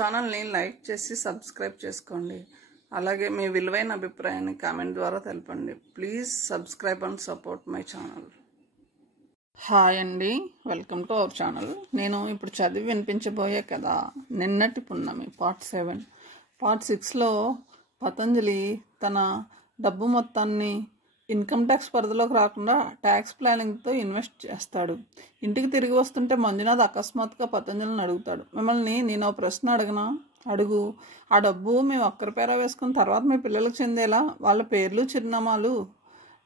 ఛానల్ని లైక్ చేసి సబ్స్క్రైబ్ చేసుకోండి. అలాగే మీ విలువైన అభిప్రాయాన్ని కామెంట్ ద్వారా తెలపండి. Please subscribe and support my channel. Hi అండి, వెల్కమ్ టు అవర్ ఛానల్. నేను ఇప్పుడు చదివి వినిపించబోయే కదా నిన్నటి పున్నమి పార్ట్ 7. పార్ట్ 6లో పతంజలి తన డబ్బు మొత్తాన్ని ఇన్కమ్ ట్యాక్స్ పరిధిలోకి రాకుండా ట్యాక్స్ ప్లానింగ్తో ఇన్వెస్ట్ చేస్తాడు. ఇంటికి తిరిగి వస్తుంటే మంజునాథ్ అకస్మాత్తుగా పతంజలిని అడుగుతాడు, మిమ్మల్ని నేను ఒక ప్రశ్న అడుగు, ఆ డబ్బు మేము ఒక్కరి పేర వేసుకున్న తర్వాత మీ పిల్లలకు చెందేలా వాళ్ళ పేర్లు చిరునామాలు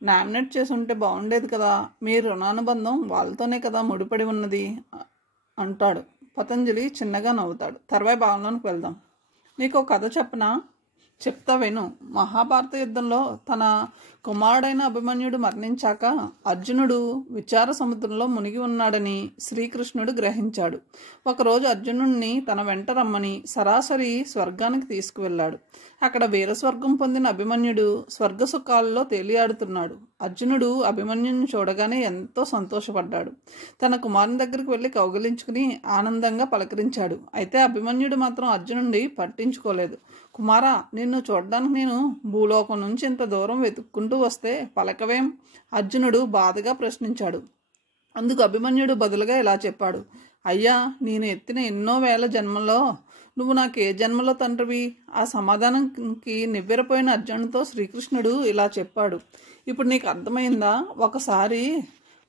నామినేట్ చేసి ఉంటే బాగుండేది కదా, మీ రుణానుబంధం వాళ్ళతోనే కదా ముడిపడి ఉన్నది అంటాడు. పతంజలి చిన్నగా నవ్వుతాడు. తర్వాయి భావనలోకి వెళ్దాం. నీకు ఒక కథ చెప్పనా? చెప్తా విను. మహాభారత యుద్ధంలో తన కుమారుడైన అభిమన్యుడు మరణించాక అర్జునుడు విచార సముద్రంలో మునిగి ఉన్నాడని శ్రీకృష్ణుడు గ్రహించాడు. ఒకరోజు అర్జునుడిని తన వెంట రమ్మని సరాసరి స్వర్గానికి తీసుకువెళ్ళాడు. అక్కడ వీరస్వర్గం పొందిన అభిమన్యుడు స్వర్గ సుఖాల్లో తేలియాడుతున్నాడు. అర్జునుడు అభిమన్యుని చూడగానే ఎంతో సంతోషపడ్డాడు. తన కుమారుని దగ్గరికి వెళ్ళి కౌగిలించుకుని ఆనందంగా పలకరించాడు. అయితే అభిమన్యుడు మాత్రం అర్జునుడిని పట్టించుకోలేదు. కుమారా, నిన్ను చూడడానికి నేను భూలోకం నుంచి ఇంత దూరం వెతుక్కుంటూ వస్తే పలకవేం? అర్జునుడు బాధగా ప్రశ్నించాడు. అందుకు అభిమన్యుడు బదులుగా ఇలా చెప్పాడు, అయ్యా, నేను ఎత్తిన ఎన్నో వేల జన్మల్లో నువ్వు నాకు ఏ జన్మలో తండ్రివి? ఆ సమాధానంకి నివ్వెరపోయిన అర్జునుడితో శ్రీకృష్ణుడు ఇలా చెప్పాడు, ఇప్పుడు నీకు అర్థమైందా? ఒకసారి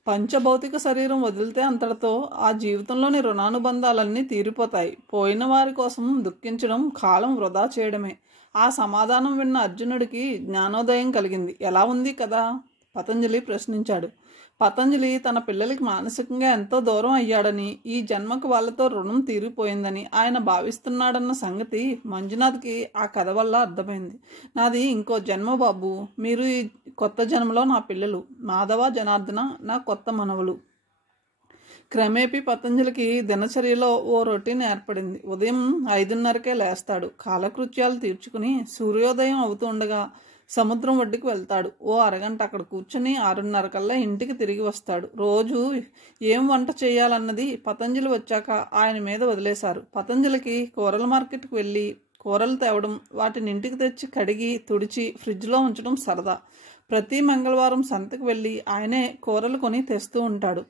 పంచభౌతిక శరీరం వదిలితే అంతటితో ఆ జీవితంలోని రుణానుబంధాలన్నీ తీరిపోతాయి. పోయిన వారి కోసం దుఃఖించడం కాలం వృధా చేయడమే. ఆ సమాధానం విన్న అర్జునుడికి జ్ఞానోదయం కలిగింది. ఎలా ఉంది కదా? పతంజలి ప్రశ్నించాడు. పతంజలి తన పిల్లలకి మానసికంగా ఎంతో దూరం అయ్యాడని, ఈ జన్మకు వాళ్ళతో రుణం తీరిపోయిందని ఆయన భావిస్తున్నాడన్న సంగతి మంజునాథ్కి ఆ కథ వల్ల అర్థమైంది. నాది ఇంకో జన్మ బాబు, మీరు ఈ కొత్త జన్మలో నా పిల్లలు. మాధవ, జనార్దన నా కొత్త మనవలు. క్రమేపీ పతంజలికి దినచర్యలో ఓ రొటీన్ ఏర్పడింది. ఉదయం 5:30కే లేస్తాడు. కాలకృత్యాలు తీర్చుకుని సూర్యోదయం అవుతూ ఉండగా సముద్రం ఒడ్డుకు వెళ్తాడు. ఓ అరగంట అక్కడ కూర్చుని 6:30 కల్లా ఇంటికి తిరిగి వస్తాడు. రోజు ఏం వంట చేయాలన్నది పతంజలి వచ్చాక ఆయన మీద వదిలేశారు. పతంజలికి కూరల మార్కెట్కి వెళ్ళి కూరలు తేవడం, వాటిని ఇంటికి తెచ్చి కడిగి తుడిచి ఫ్రిడ్జ్లో ఉంచడం సరదా. ప్రతి మంగళవారం సంతకు వెళ్ళి ఆయనే కూరలు కొని తెస్తూ ఉంటాడు.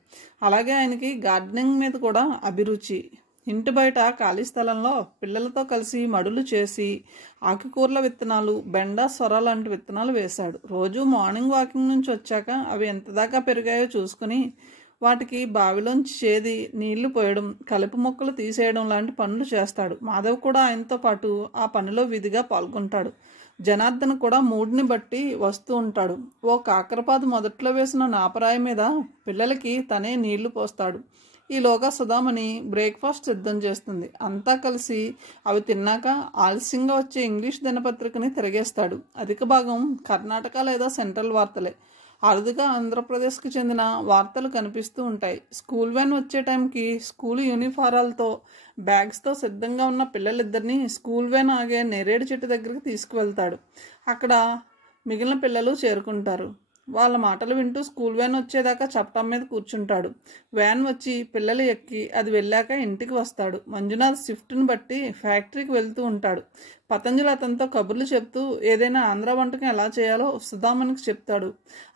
అలాగే ఆయనకి గార్డెనింగ్ మీద కూడా అభిరుచి. ఇంటి బయట ఖాళీ స్థలంలో పిల్లలతో కలిసి మడులు చేసి ఆకుకూరల విత్తనాలు, బెండ, సొర లాంటి విత్తనాలు వేశాడు. రోజు మార్నింగ్ వాకింగ్ నుంచి వచ్చాక అవి ఎంత దాకా పెరిగాయో చూసుకుని వాటికి బావిలోంచి చేది నీళ్లు పోయడం, కలుపు మొక్కలు తీసేయడం లాంటి పనులు చేస్తాడు. మాధవ్ కూడా ఆయనతో పాటు ఆ పనిలో విధిగా పాల్గొంటాడు. జనార్దన్ కూడా మూడ్ని బట్టి వస్తూ ఉంటాడు. ఓ కాకరపాదు మొదట్లో వేసిన నాపరాయి మీద పిల్లలకి తనే నీళ్లు పోస్తాడు. ఈలోగా సుధామణి బ్రేక్ఫాస్ట్ సిద్ధం చేస్తుంది. అంతా కలిసి అవి తిన్నాక ఆలస్యంగా వచ్చే ఇంగ్లీష్ దినపత్రికని తిరగేస్తాడు. అధిక భాగం కర్ణాటక లేదా సెంట్రల్ వార్తలే. అరుదుగా ఆంధ్రప్రదేశ్కి చెందిన వార్తలు కనిపిస్తూ ఉంటాయి. స్కూల్ వ్యాన్ వచ్చే టైంకి స్కూల్ యూనిఫారాలతో బ్యాగ్స్తో సిద్ధంగా ఉన్న పిల్లలిద్దరినీ స్కూల్ వ్యాన్ ఆగే నేరేడు చెట్టు దగ్గరికి తీసుకువెళ్తాడు. అక్కడ మిగిలిన పిల్లలు చేరుకుంటారు. వాళ్ళ మాటలు వింటూ స్కూల్ వ్యాన్ వచ్చేదాకా చప్టా మీద కూర్చుంటాడు. వ్యాన్ వచ్చి పిల్లలు ఎక్కి అది వెళ్ళాక ఇంటికి వస్తాడు. మంజునాథ్ షిఫ్ట్ని బట్టి ఫ్యాక్టరీకి వెళ్తూ ఉంటాడు. పతంజలి అతనితో కబుర్లు చెప్తూ ఏదైనా ఆంధ్ర వంటకం ఎలా చేయాలో సుధామణికి చెప్తాడు.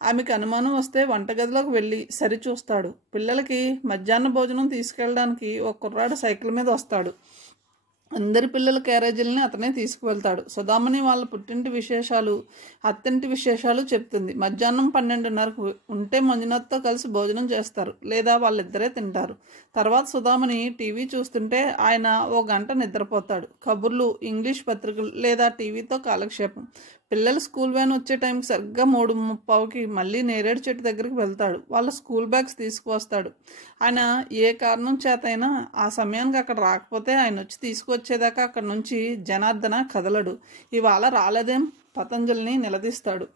ఆమెకు అనుమానం వస్తే వంటగదిలోకి వెళ్ళి సరిచూస్తాడు. పిల్లలకి మధ్యాహ్న భోజనం తీసుకెళ్ళడానికి ఒక కుర్రాడు సైకిల్ మీద వస్తాడు. అందరి పిల్లల క్యారేజీలని అతనే తీసుకువెళ్తాడు. సుధామణి వాళ్ళ పుట్టింటి విశేషాలు, అత్తింటి విశేషాలు చెప్తుంది. మధ్యాహ్నం 12:30కు ఉంటే మంజునాథ్తో కలిసి భోజనం చేస్తారు, లేదా వాళ్ళిద్దరే తింటారు. తర్వాత సుధామణి టీవీ చూస్తుంటే ఆయన ఓ గంట నిద్రపోతాడు. కబుర్లు, ఇంగ్లీష్ పత్రికలు లేదా టీవీతో కాలక్షేపం. పిల్లలు స్కూల్ వ్యాన్ వచ్చే టైంకి సరిగ్గా 3:30కి మళ్ళీ నేరేడు చెట్టు దగ్గరికి వెళ్తాడు. వాళ్ళ స్కూల్ బ్యాగ్స్ తీసుకువస్తాడు. ఆయన ఏ కారణం చేతైనా ఆ సమయానికి అక్కడ రాకపోతే ఆయన వచ్చి తీసుకువచ్చేదాకా అక్కడ నుంచి జనార్దన కదలడు. ఇవాళ రాలేదేం? పతంజలిని నిలదీస్తాడు.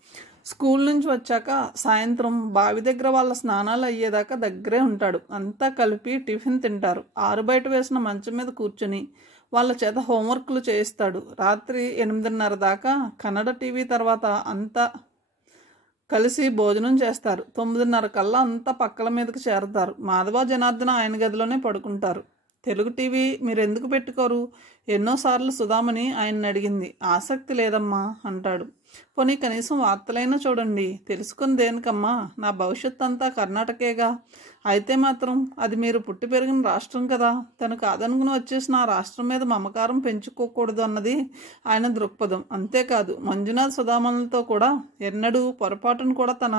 స్కూల్ నుంచి వచ్చాక సాయంత్రం బావి దగ్గర వాళ్ళ స్నానాలు అయ్యేదాకా దగ్గరే ఉంటాడు. అంతా కలిపి టిఫిన్ తింటారు. ఆరుబయట వేసిన మంచం మీద కూర్చుని వాళ్ళ చేత హోంవర్క్లు చేయిస్తాడు. రాత్రి 8:30 దాకా కన్నడ టీవీ తర్వాత అంతా కలిసి భోజనం చేస్తారు. 9:30 కల్లా అంతా పక్కల మీదకి చేరతారు. మాధవ, జనార్దన ఆయన గదిలోనే పడుకుంటారు. తెలుగు టీవీ మీరు ఎందుకు పెట్టుకోరు? ఎన్నోసార్లు సుధామణి ఆయన్ని అడిగింది. ఆసక్తి లేదమ్మా అంటాడు. పోనీ కనీసం వార్తలైనా చూడండి. తెలుసుకుని దేనికమ్మా? నా భవిష్యత్ అంతా కర్ణాటకేగా. అయితే మాత్రం అది మీరు పుట్టి పెరిగిన రాష్ట్రం కదా. తను కాదనుకుని వచ్చేసిన ఆ రాష్ట్రం మీద మమకారం పెంచుకోకూడదు అన్నది ఆయన దృక్పథం. అంతేకాదు మంజునాథ్ సుధామణులతో కూడా ఎన్నడూ పొరపాటును కూడా తన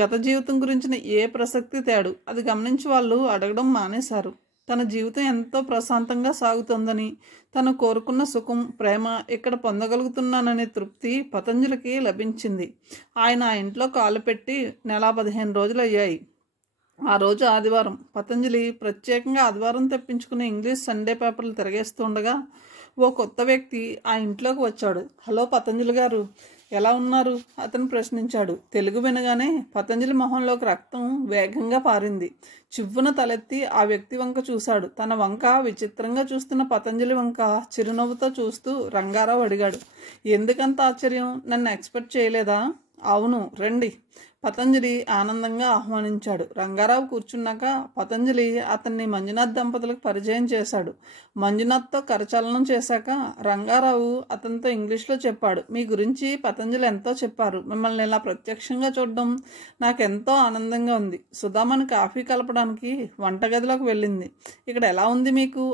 గత జీవితం గురించిన ఏ ప్రసక్తి తేడు. అది గమనించి వాళ్ళు అడగడం మానేశారు. తన జీవితం ఎంతో ప్రశాంతంగా సాగుతుందని, తను కోరుకున్న సుఖం, ప్రేమ ఇక్కడ పొందగలుగుతున్నాననే తృప్తి పతంజలికి లభించింది. ఆయన ఆ ఇంట్లో కాలు పెట్టి 15 రోజులు అయ్యాయి. ఆ రోజు ఆదివారం. పతంజలి ప్రత్యేకంగా ఆదివారం తెప్పించుకునే ఇంగ్లీష్ సండే పేపర్లు తిరగేస్తుండగా ఓ కొత్త వ్యక్తి ఆ ఇంట్లోకి వచ్చాడు. హలో పతంజలి గారు, ఎలా ఉన్నారు? అతను ప్రశ్నించాడు. తెలుగు వినగానే పతంజలి మొహంలోకి రక్తం వేగంగా పారింది. చివ్వున తలెత్తి ఆ వ్యక్తి వంక చూశాడు. తన వంక విచిత్రంగా చూస్తున్న పతంజలి వంక చిరునవ్వుతో చూస్తూ రంగారావు అడిగాడు. ఎందుకంత ఆశ్చర్యం? నన్ను ఎక్స్పెక్ట్ చేయలేదా? అవును, రండి. పతంజలి ఆనందంగా ఆహ్వానించాడు. రంగారావు కూర్చున్నాక పతంజలి అతన్ని మంజునాథ్ దంపతులకు పరిచయం చేశాడు. మంజునాథ్తో కరచాలనం చేశాక రంగారావు అతనితో ఇంగ్లీష్లో చెప్పాడు. మీ గురించి పతంజలి ఎంతో చెప్పారు. మిమ్మల్ని ఇలా ప్రత్యక్షంగా చూడడం నాకెంతో ఆనందంగా ఉంది. సుధామణి కాఫీ కలపడానికి వంటగదిలోకి వెళ్ళింది. ఇక్కడ ఎలా ఉంది మీకు?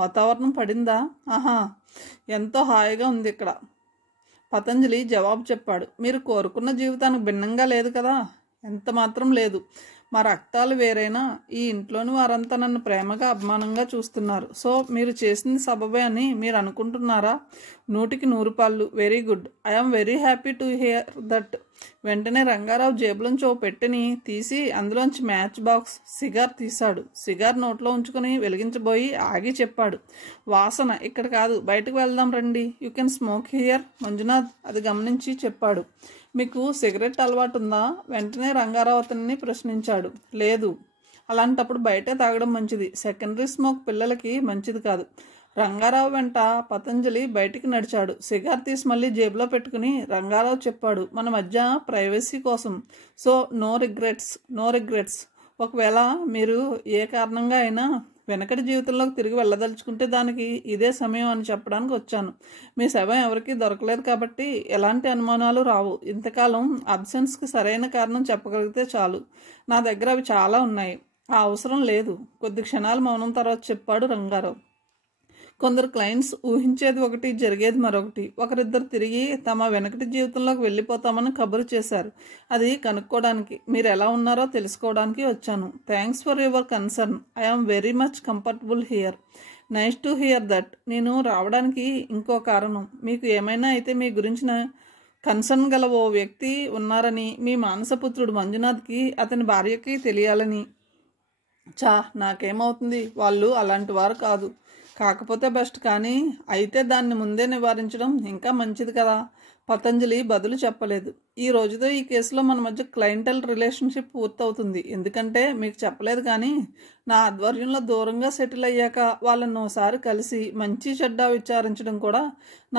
వాతావరణం పడిందా? ఆహా, ఎంతో హాయిగా ఉంది ఇక్కడ. పతంజలి జవాబు చెప్పాడు. మీరు కోరుకున్న జీవితానికి భిన్నంగా లేదు కదా? ఎంత మాత్రం లేదు. మా రక్తాలు వేరైనా ఈ ఇంట్లోని వారంతా నన్ను ప్రేమగా అభిమానంగా చూస్తున్నారు. సో మీరు చేసింది సబబే అని మీరు అనుకుంటున్నారా? 100కి 100 పాళ్ళు. Very good. I'm very happy to hear that. వెంటనే రంగారావు జేబులోంచి ఓ పెట్టెని తీసి అందులోంచి మ్యాచ్ బాక్స్ సిగార్ తీశాడు. సిగార్ నోట్లో ఉంచుకొని వెలిగించబోయి ఆగి చెప్పాడు. వాసన ఇక్కడ కాదు, బయటకు వెళ్దాం రండి. You can smoke here. Manjunath అది గమనించి చెప్పాడు. మీకు సిగరెట్ అలవాటు ఉందా? వెంటనే రంగారావు అతన్ని ప్రశ్నించాడు. లేదు. అలాంటప్పుడు బయటే తాగడం మంచిది. సెకండరీ స్మోక్ పిల్లలకి మంచిది కాదు. రంగారావు వెంట పతంజలి బయటికి నడిచాడు. సిగార్ తీసి మళ్ళీ జేబులో పెట్టుకుని రంగారావు చెప్పాడు. మన మధ్య ప్రైవసీ కోసం. So no regrets. ఒకవేళ మీరు ఏ కారణంగా అయినా వెనకటి జీవితంలోకి తిరిగి వెళ్ళదలుచుకుంటే దానికి ఇదే సమయం అని చెప్పడానికి వచ్చాను. మీ శవం ఎవరికీ దొరకలేదు కాబట్టి ఎలాంటి అనుమానాలు రావు. ఇంతకాలం అబ్సెన్స్కి సరైన కారణం చెప్పగలిగితే చాలు. నా దగ్గర అవి చాలా ఉన్నాయి. ఆ అవసరం లేదు. కొద్ది క్షణాలు మౌనం తర్వాత చెప్పాడు రంగారావు. కొందరు క్లయింట్స్ ఊహించేది ఒకటి, జరిగేది మరొకటి. ఒకరిద్దరు తిరిగి తమ వెనకటి జీవితంలోకి వెళ్ళిపోతామని కబురు చేశారు. అది కనుక్కోవడానికి, మీరు ఎలా ఉన్నారో తెలుసుకోవడానికి వచ్చాను. Thanks for your concern. I'm very much comfortable here. Nice to hear that. నేను రావడానికి ఇంకో కారణం. మీకు ఏమైనా అయితే మీ గురించిన కన్సర్న్ గల ఓ వ్యక్తి ఉన్నారని, మీ మానసపుత్రుడు మంజునాథ్కి అతని భార్యకి తెలియాలని. నాకేమవుతుంది? వాళ్ళు అలాంటి వారు కాదు. కాకపోతే బెస్ట్. కానీ అయితే దాన్ని ముందే నివారించడం ఇంకా మంచిది కదా. పతంజలి బదులు చెప్పలేదు. ఈ రోజుతో ఈ కేసులో మన మధ్య క్లయింటల్ రిలేషన్షిప్ పూర్తవుతుంది. ఎందుకంటే మీకు చెప్పలేదు కానీ నా ఆధ్వర్యంలో దూరంగా సెటిల్ అయ్యాక వాళ్ళని ఒకసారి కలిసి మంచి చెడ్డ విచారించడం కూడా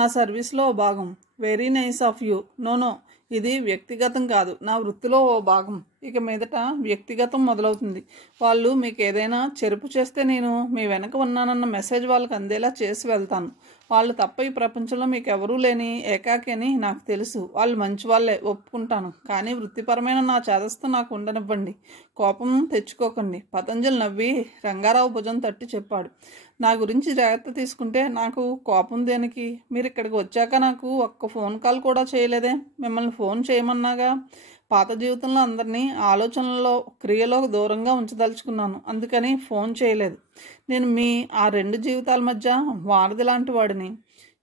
నా సర్వీస్లో ఓ భాగం. Very nice of you. No, ఇది వ్యక్తిగతం కాదు, నా వృత్తిలో ఓ భాగం. ఇక మీదట వ్యక్తిగతం మొదలవుతుంది. వాళ్ళు మీకు ఏదైనా చెరుపు చేస్తే నేను మీ వెనక ఉన్నానన్న మెసేజ్ వాళ్ళకి అందేలా చేసి వెళ్తాను. వాళ్ళు తప్ప ఈ ప్రపంచంలో మీకు ఎవరూ లేని ఏకాకి అని నాకు తెలుసు. వాళ్ళు మంచి వాళ్ళే, ఒప్పుకుంటాను. కానీ వృత్తిపరమైన నా చేదస్తో నాకు ఉండనివ్వండి. కోపం తెచ్చుకోకండి. పతంజలి నవ్వి రంగారావు భుజం తట్టి చెప్పాడు. నా గురించి జాగ్రత్త తీసుకుంటే నాకు కోపం దేనికి? మీరు ఇక్కడికి వచ్చాక నాకు ఒక్క ఫోన్ కాల్ కూడా చేయలేదే? మిమ్మల్ని ఫోన్ చేయమన్నాగా. పాత జీవితంలో అందరినీ ఆలోచనలో క్రియలో దూరంగా ఉంచదలుచుకున్నాను, అందుకని ఫోన్ చేయలేదు. నేను మీ ఆ 2 జీవితాల మధ్య వారధి లాంటి వాడిని.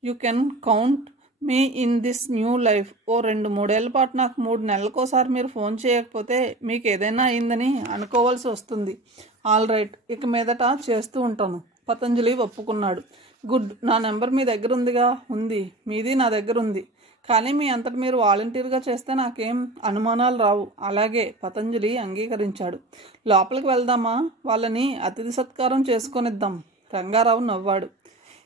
You can count me in this new life. ఓ 2-3 ఏళ్ల పాటు నాకు 3 నెలలకోసారి మీరు ఫోన్ చేయకపోతే మీకు ఏదైనా అయిందని అనుకోవాల్సి వస్తుంది. ఆల్ రైట్, ఇక మీదట చేస్తూ ఉంటాను. పతంజలి ఒప్పుకున్నాడు. గుడ్. నా నెంబర్ మీ దగ్గర ఉందిగా? ఉంది. మీది నా దగ్గర ఉంది. కానీ మీ అంతటి మీరు వాలంటీర్గా చేస్తే నాకేం అనుమానాలు రావు. అలాగే. పతంజలి అంగీకరించాడు. లోపలికి వెళ్దామా? వాళ్ళని అతిథి సత్కారం చేసుకొనిద్దాం. రంగారావు నవ్వాడు.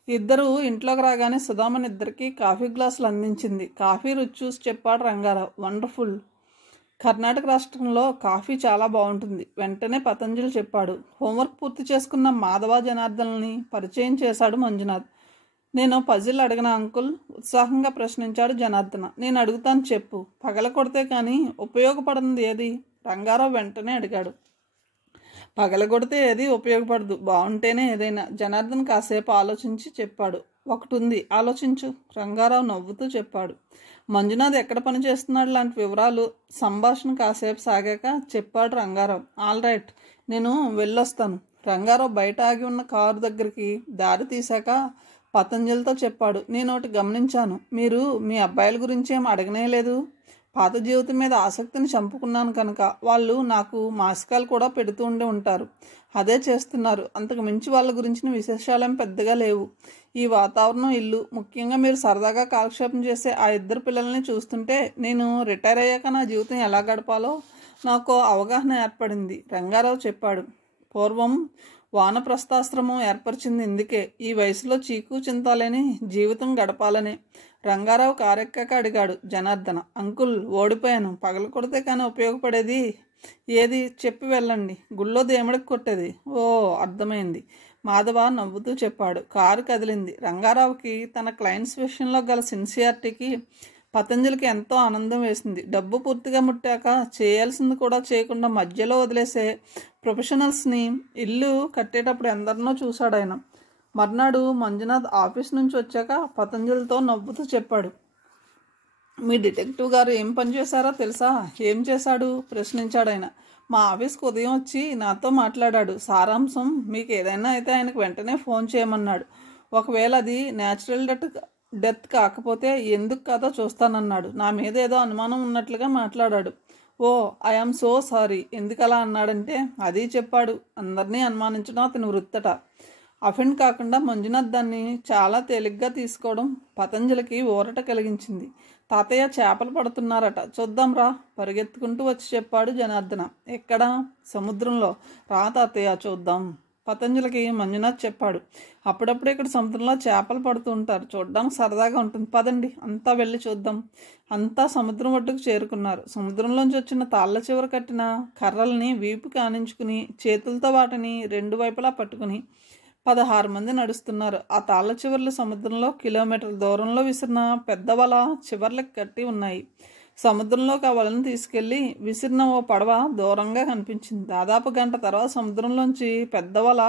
ఇద్దరు ఇంట్లోకి రాగానే సుధామణి ఇద్దరికి కాఫీ గ్లాసులు అందించింది. కాఫీ రుచి చూసి చెప్పాడు రంగారావు. వండర్ఫుల్. కర్ణాటక రాష్ట్రంలో కాఫీ చాలా బాగుంటుంది. వెంటనే పతంజలి చెప్పాడు. హోంవర్క్ పూర్తి చేసుకున్న మాధవ జనార్దనల్ని పరిచయం చేశాడు మంజునాథ్. నేను పజిల్ అడగనా అంకుల్? ఉత్సాహంగా ప్రశ్నించాడు జనార్దన. నేను అడుగుతాను, చెప్పు. పగల కొడితే కానీ ఉపయోగపడింది ఏది? రంగారావు వెంటనే అడిగాడు. పగలగొడితే ఏది ఉపయోగపడదు, బాగుంటేనే ఏదైనా. జనార్దన్ కాసేపు ఆలోచించి చెప్పాడు. ఒకటి ఉంది, ఆలోచించు. రంగారావు నవ్వుతూ చెప్పాడు. మంజునాథ్ ఎక్కడ పని చేస్తున్నాడు లాంటి వివరాలు సంభాషణ కాసేపు సాగాక చెప్పాడు రంగారావు. ఆల్ రైట్, నేను వెళ్ళొస్తాను. రంగారావు బయట ఆగి ఉన్న కారు దగ్గరికి దారి తీశాక పతంజలితో చెప్పాడు. నేను ఒకటి గమనించాను, మీరు మీ అబ్బాయిల గురించి ఏం అడగనేలేదు. పాత జీవితం మీద ఆసక్తిని చంపుకున్నాను కనుక వాళ్ళు నాకు మాసికాలు కూడా పెడుతూ ఉండి ఉంటారు. అదే చేస్తున్నారు. అంతకు మించి వాళ్ళ గురించిన విశేషాలేం పెద్దగా లేవు. ఈ వాతావరణం, ఇల్లు, ముఖ్యంగా మీరు సరదాగా కాలక్షేపం చేసే ఆ ఇద్దరు పిల్లల్ని చూస్తుంటే నేను రిటైర్ అయ్యాక నా జీవితం ఎలా గడపాలో నాకు అవగాహన ఏర్పడింది, రంగారావు చెప్పాడు. పూర్వం వానప్రస్థాశ్రమం ఏర్పరిచింది ఇందుకే. ఈ వయసులో చీకు చింతాలేని జీవితం గడపాలని. రంగారావు కారెక్కాక అడిగాడు జనార్దన. అంకుల్, ఓడిపోయాను. పగలు కొడితే కానీ ఉపయోగపడేది ఏది? చెప్పి వెళ్ళండి. గుళ్ళో దేముడికి కొట్టేది. ఓ, అర్థమైంది, మాధవ నవ్వుతూ చెప్పాడు. కారు కదిలింది. రంగారావుకి తన క్లయింట్స్ విషయంలో గల సిన్సియారిటీకి పతంజలికి ఎంతో ఆనందం వేసింది. డబ్బు పూర్తిగా ముట్టాక చేయాల్సింది కూడా చేయకుండా మధ్యలో వదిలేసే ప్రొఫెషనల్స్ని ఇల్లు కట్టేటప్పుడు ఎందరినో చూశాడు ఆయన. మర్నాడు మంజునాథ్ ఆఫీస్ నుంచి వచ్చాక పతంజలితో నవ్వుతూ చెప్పాడు. మీ డిటెక్టివ్ గారు ఏం పని చేశారో తెలుసా? ఏం చేశాడు? ప్రశ్నించాడు ఆయన. మా ఆఫీస్కి ఉదయం వచ్చి నాతో మాట్లాడాడు. సారాంశం మీకు ఏదైనా అయితే ఆయనకు వెంటనే ఫోన్ చేయమన్నాడు. ఒకవేళ అది న్యాచురల్ డెత్ కాకపోతే ఎందుకు కాదో చూస్తానన్నాడు. నా మీద ఏదో అనుమానం ఉన్నట్లుగా మాట్లాడాడు. ఓ, ఐఆమ్ సో సారీ. ఎందుకలా అన్నాడంటే అది చెప్పాడు. అందరినీ అనుమానించడం అతని వృత్తట. అఫెండ్ కాకుండా మంజునాథ్ దాన్ని చాలా తేలిగ్గా తీసుకోవడం పతంజలికి ఊరట కలిగించింది. తాతయ్య, చేపలు పడుతున్నారట, చూద్దాం రా, పరిగెత్తుకుంటూ వచ్చి చెప్పాడు జనార్దన. ఎక్కడా? సముద్రంలో. రా తాతయ్య, చూద్దాం. పతంజలికి మంజునాథ్ చెప్పాడు. అప్పుడప్పుడు ఇక్కడ సముద్రంలో చేపలు పడుతూ ఉంటారు, చూడడానికి సరదాగా ఉంటుంది, పదండి అంతా వెళ్ళి చూద్దాం. అంతా సముద్రం ఒడ్డుకు చేరుకున్నారు. సముద్రంలోంచి వచ్చిన తాళ్ళ చివర కట్టిన కర్రల్ని వీపుకి ఆనించుకుని చేతులతో వాటిని రెండు వైపులా పట్టుకుని 16 మంది నడుస్తున్నారు. ఆ తాళ్ళ చివర్లు సముద్రంలో కిలోమీటర్ల దూరంలో విసిరిన పెద్ద వల చివర్లకు కట్టి ఉన్నాయి. సముద్రంలోకి ఆ వలను తీసుకెళ్లి విసిరిన ఓ పడవ దూరంగా కనిపించింది. దాదాపు గంట తర్వాత సముద్రంలోంచి పెద్ద వల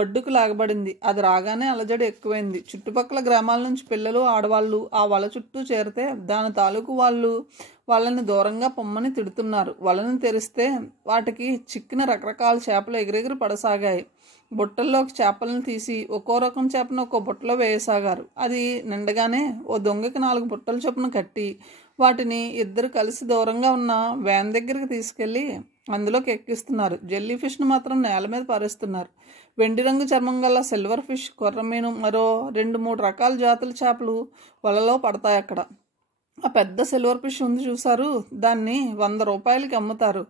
ఒడ్డుకు లాగబడింది. అది రాగానే అలజడి ఎక్కువైంది. చుట్టుపక్కల గ్రామాల నుంచి పిల్లలు, ఆడవాళ్ళు ఆ వల చుట్టూ చేరితే దాని తాలూకు వాళ్ళని దూరంగా పొమ్మని తిడుతున్నారు. వలను తెరిస్తే వాటికి చిక్కిన రకరకాల చేపలు ఎగిరెగిరి పడసాగాయి. బుట్టల్లోకి చేపలను తీసి ఒక్కో రకం చేపను ఒక్కో బుట్టలో వేయసాగారు. అది నిండగానే ఓ దొంగకి 4 బుట్టల చొప్పున కట్టి వాటిని ఇద్దరు కలిసి దూరంగా ఉన్న వ్యాన్ దగ్గరికి తీసుకెళ్లి అందులోకి ఎక్కిస్తున్నారు. జెల్లీ ఫిష్ను మాత్రం నేల మీద పారేస్తున్నారు. వెండి రంగు చర్మం గల సిల్వర్ ఫిష్, కొర్రమీను, మరో 2-3 రకాల జాతుల చేపలు వలలో పడతాయి అక్కడ. ఆ పెద్ద సిల్వర్ ఫిష్ ఉంది చూశారు, దాన్ని 100 రూపాయలకి అమ్ముతారు.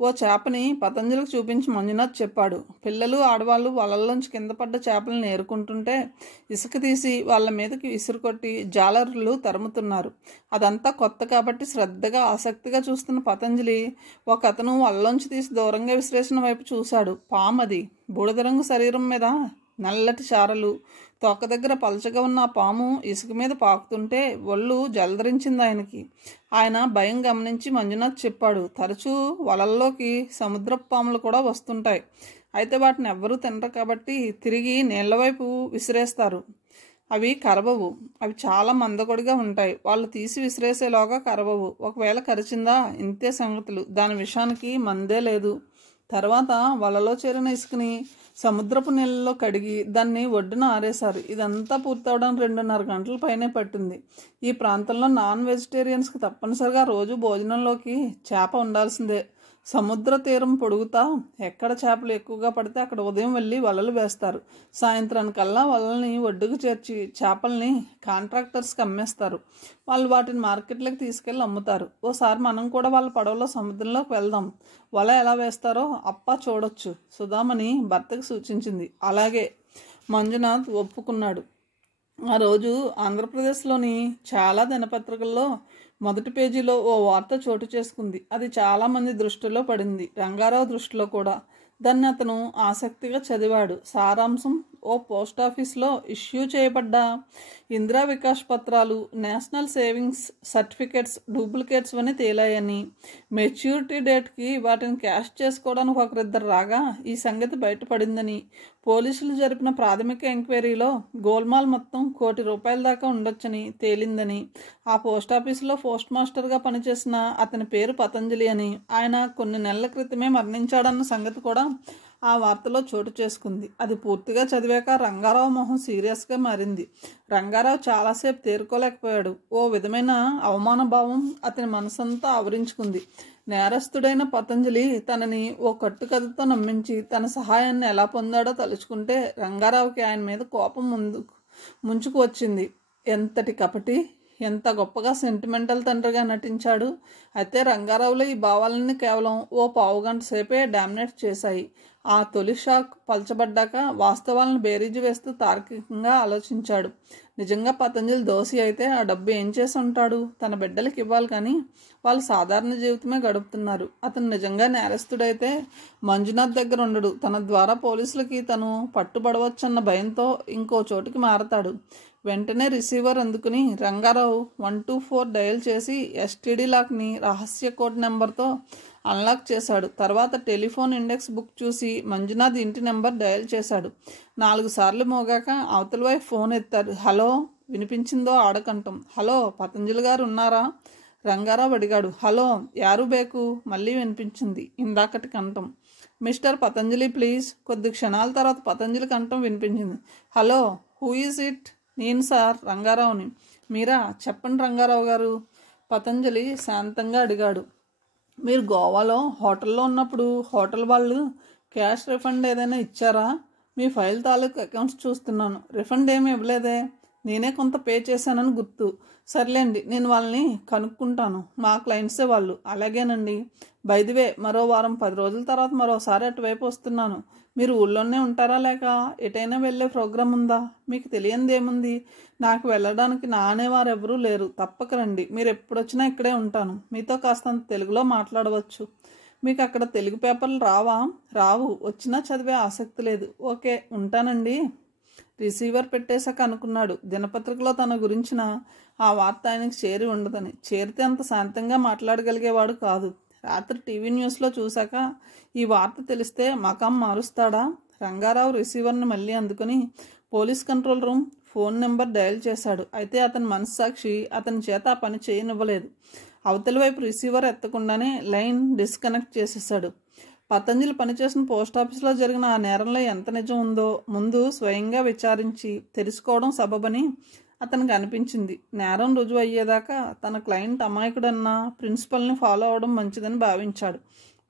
ఓ చేపని పతంజలికి చూపించి మంజునాథ్ చెప్పాడు. పిల్లలు, ఆడవాళ్ళు వలల్లోంచి కింద పడ్డ చేపలను ఏరుకుంటుంటే ఇసుక తీసి వాళ్ళ మీదకి విసురుకొట్టి జాలరులు తరుముతున్నారు. అదంతా కొత్త కాబట్టి శ్రద్ధగా, ఆసక్తిగా చూస్తున్న పతంజలి ఒక అతను వలలోంచి తీసి దూరంగా విసిరేసిన వైపు చూశాడు. పామది. బూడిద రంగు శరీరం మీద నల్లటి చారలు, తోక దగ్గర పలచగా ఉన్న ఆ పాము ఇసుక మీద పాకుతుంటే ఒళ్ళు జలధరించింది ఆయనకి. ఆయన భయం గమనించి మంజునాథ్ చెప్పాడు. తరచూ వలల్లోకి సముద్రపు పాములు కూడా వస్తుంటాయి. అయితే వాటిని ఎవ్వరూ తినరు కాబట్టి తిరిగి నీళ్ల వైపు విసిరేస్తారు. అవి కరవవు. అవి చాలా మందకొడిగా ఉంటాయి. వాళ్ళు తీసి విసిరేసేలోగా కరవవు. ఒకవేళ కరిచిందా ఇంతే సంగతులు. దాని విషయానికి మందే లేదు. తర్వాత వలలో చేరిన ఇసుకని సముద్రపు నీళ్ళలో కడిగి దాన్ని ఒడ్డున ఆరేశారు. ఇదంతా పూర్తవడానికి 2.5 గంటల పైనే పట్టింది. ఈ ప్రాంతంలో నాన్ వెజిటేరియన్స్కి తప్పనిసరిగా రోజు భోజనంలోకి చేప ఉండాల్సిందే. సముద్ర తీరం పొడుగుతా ఎక్కడ చేపలు ఎక్కువగా పడితే అక్కడ ఉదయం వెళ్ళి వలలు వేస్తారు. సాయంత్రానికల్లా వలల్ని ఒడ్డుకు చేర్చి చేపల్ని కాంట్రాక్టర్స్కి అమ్మేస్తారు. వాళ్ళు వాటిని మార్కెట్లోకి తీసుకెళ్ళి అమ్ముతారు. ఓసారి మనం కూడా వాళ్ళ పడవలో సముద్రంలోకి వెళ్దాం. వల ఎలా వేస్తారో అప్పా చూడొచ్చు, సుధామణి భర్తకు సూచించింది. అలాగే మంజునాథ్ ఒప్పుకున్నాడు. ఆ రోజు ఆంధ్రప్రదేశ్లోని చాలా దినపత్రికల్లో మొదటి పేజీలో ఓ వార్త చోటు చేసుకుంది. అది చాలామంది దృష్టిలో పడింది, రంగారావు దృష్టిలో కూడా. దాన్ని అతను ఆసక్తిగా చదివాడు. సారాంశం: ఓ పోస్టాఫీస్లో ఇష్యూ చేయబడ్డ ఇందిరా వికాస్ పత్రాలు నేషనల్ సేవింగ్స్ సర్టిఫికేట్స్ డూప్లికేట్స్ అని తేలాయని, మెచ్యూరిటీ డేట్కి వాటిని క్యాష్ చేసుకోవడానికి ఒకరిద్దరు రాగా ఈ సంగతి బయటపడిందని, పోలీసులు జరిపిన ప్రాథమిక ఎంక్వైరీలో గోల్మాల్ మొత్తం ₹1,00,00,000 దాకా ఉండొచ్చని తేలిందని, ఆ పోస్టాఫీసులో పోస్ట్ మాస్టర్గా పనిచేసిన అతని పేరు పతంజలి అని, ఆయన కొన్ని నెలల క్రితమే మరణించాడన్న సంగతి కూడా ఆ వార్తలో చోటు చేసుకుంది. అది పూర్తిగా చదివాక రంగారావు మొహం సీరియస్గా మారింది. రంగారావు చాలాసేపు తేరుకోలేకపోయాడు. ఓ విధమైన అవమాన భావం అతని మనసంతా ఆవరించుకుంది. నేరస్తుడైన పతంజలి తనని ఓ కట్టుకథతో నమ్మించి తన సహాయాన్ని ఎలా పొందాడో తలుచుకుంటే రంగారావుకి ఆయన మీద కోపం ముంచుకు వచ్చింది. ఎంతటి కపటి, ఎంత గొప్పగా సెంటిమెంటల్ తండ్రిగా నటించాడు. అయితే రంగారావులో ఈ భావాలన్నీ కేవలం ఓ పావుగంట సేపే డామినేట్ చేశాయి. ఆ తొలి షాక్ పలచబడ్డాక వాస్తవాలను బేరీజు వేస్తూ తార్కికంగా ఆలోచించాడు. నిజంగా పతంజలి దోషి అయితే ఆ డబ్బు ఏం చేసి ఉంటాడు? తన బిడ్డలకి ఇవ్వాలి, కానీ వాళ్ళు సాధారణ జీవితమే గడుపుతున్నారు. అతను నిజంగా నేరస్తుడైతే మంజునాథ్ దగ్గర ఉండడు. తన ద్వారా పోలీసులకి తను పట్టుబడవచ్చన్న భయంతో ఇంకో చోటుకి మారతాడు. వెంటనే రిసీవర్ అందుకుని రంగారావు 124 డయల్ చేసి ఎస్టీడీ లాక్ని రహస్య కోడ్ నెంబర్తో అన్లాక్ చేశాడు. తర్వాత టెలిఫోన్ ఇండెక్స్ బుక్ చూసి మంజునాథ్ ఇంటి నెంబర్ డయల్ చేశాడు. 4 సార్లు మోగాక అవతల వైపు ఫోన్ ఎత్తారు. హలో, వినిపించిందో ఆడకంఠం. హలో, పతంజలి గారు ఉన్నారా? రంగారావు అడిగాడు. హలో, యారు బేకు? మళ్ళీ వినిపించింది ఇందాకటి కంఠం. Mister Patanjali please. కొద్ది క్షణాల తర్వాత పతంజలి కంఠం వినిపించింది. Hello, who is it? నేను సార్, రంగారావుని. మీరా? చెప్పండి రంగారావు గారు, పతంజలి శాంతంగా అడిగాడు. మీరు గోవాలో హోటల్లో ఉన్నప్పుడు హోటల్ వాళ్ళు క్యాష్ రిఫండ్ ఏదైనా ఇచ్చారా? మీ ఫైల్ తాలూకు అకౌంట్స్ చూస్తున్నాను. రిఫండ్ ఏమి ఇవ్వలేదే? నేనే కొంత పే చేశానని గుర్తు. సర్లేండి, నేను వాళ్ళని కనుక్కుంటాను. మా క్లయింట్సే వాళ్ళు. అలాగేనండి. బైదివే, మరో వారం 10 రోజుల తర్వాత మరోసారి అటువైపు వస్తున్నాను. మీరు ఊళ్ళోనే ఉంటారా, లేక ఎటైనా వెళ్ళే ప్రోగ్రాం ఉందా? మీకు తెలియంది ఏముంది? నాకు వెళ్ళడానికి నా అనేవారు ఎవరూ లేరు. తప్పక రండి. మీరు ఎప్పుడొచ్చినా ఇక్కడే ఉంటాను. మీతో కాస్తంత తెలుగులో మాట్లాడవచ్చు. మీకు అక్కడ తెలుగు పేపర్లు రావా? రావు. వచ్చినా చదివే ఆసక్తి లేదు. ఓకే, ఉంటానండి. రిసీవర్ పెట్టేశాక అనుకున్నాడు, దినపత్రికలో తన గురించిన ఆ వార్త ఆయనకు చేరి ఉండదని. చేరితే అంత శాంతంగా మాట్లాడగలిగేవాడు కాదు. రాత్రి టీవీ న్యూస్లో చూశాక ఈ వార్త తెలిస్తే మకాం మారుస్తాడా? రంగారావు రిసీవర్ని మళ్ళీ అందుకుని police control room phone number dial చేశాడు. అయితే అతని మనస్సాక్షి అతని చేత ఆ పని చేయనివ్వలేదు. అవతలి వైపు రిసీవర్ ఎత్తకుండానే లైన్ డిస్కనెక్ట్ చేసేశాడు. పతంజలి పనిచేసిన పోస్టాఫీస్లో జరిగిన ఆ నేరంలో ఎంత నిజం ఉందో ముందు స్వయంగా విచారించి తెలుసుకోవడం సబబని అతనికి అనిపించింది. నేరం రుజువు అయ్యేదాకా తన క్లయింట్ అమాయకుడన్న ప్రిన్సిపల్ని ఫాలో అవడం మంచిదని భావించాడు.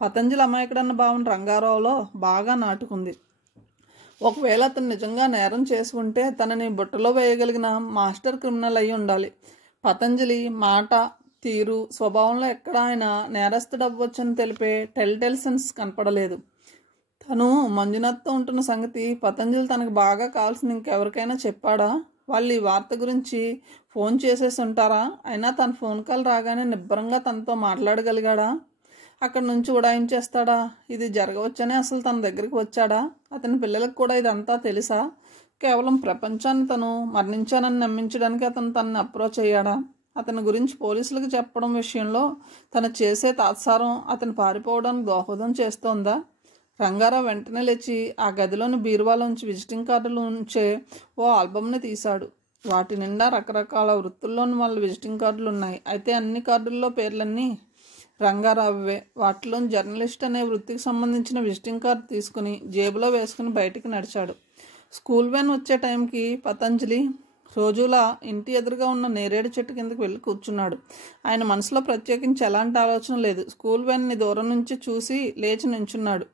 పతంజలి అమాయకుడన్న భావన రంగారావులో బాగా నాటుకుంది. ఒకవేళ అతను నిజంగా నేరం చేసి ఉంటే తనని బుట్టలో వేయగలిగిన మాస్టర్ క్రిమినల్ అయి ఉండాలి. పతంజలి మాట, తీరు, స్వభావంలో ఎక్కడ ఆయన నేరస్తుడు అవ్వచ్చని తెలిపే టెల్టెల్సెన్స్ కనపడలేదు. తను మంజునాథ్తో ఉంటున్న సంగతి పతంజలి తనకు బాగా కావాల్సిన ఇంకెవరికైనా చెప్పాడా? వాళ్ళు ఈ వార్త గురించి ఫోన్ చేసేసి ఉంటారా? అయినా తన ఫోన్ కాల్ రాగానే నిబ్బరంగా తనతో మాట్లాడగలిగాడా? అక్కడి నుంచి ఉడాయించేస్తాడా? ఇది జరగవచ్చనే అసలు తన దగ్గరికి వచ్చాడా? అతని పిల్లలకు కూడా ఇదంతా తెలుసా? కేవలం ప్రపంచాన్ని తను మరణించానని నమ్మించడానికి అతను తనని అప్రోచ్ అయ్యాడా? అతని గురించి పోలీసులకు చెప్పడం విషయంలో తను చేసే తాత్సారం అతను పారిపోవడానికి దోహదం చేస్తోందా? రంగారావు వెంటనే లేచి ఆ గదిలోని బీరువాలోంచి విజిటింగ్ కార్డులు ఉంచే ఓ ఆల్బమ్ని తీశాడు. వాటి నిండా రకరకాల వృత్తుల్లోని వాళ్ళ విజిటింగ్ కార్డులు ఉన్నాయి. అయితే అన్ని కార్డుల్లో పేర్లన్నీ రంగారావువే. వాటిలో జర్నలిస్ట్ అనే వృత్తికి సంబంధించిన విజిటింగ్ కార్డు తీసుకుని జేబులో వేసుకుని బయటికి నడిచాడు. స్కూల్ వ్యాన్ వచ్చే టైంకి పతంజలి రోజులా ఇంటి ఎదురుగా ఉన్న నేరేడు చెట్టు కిందకి వెళ్ళి కూర్చున్నాడు. ఆయన మనసులో ప్రత్యేకించి ఎలాంటి ఆలోచన లేదు. స్కూల్ వ్యాన్ని దూరం నుంచి చూసి లేచి నించున్నాడు.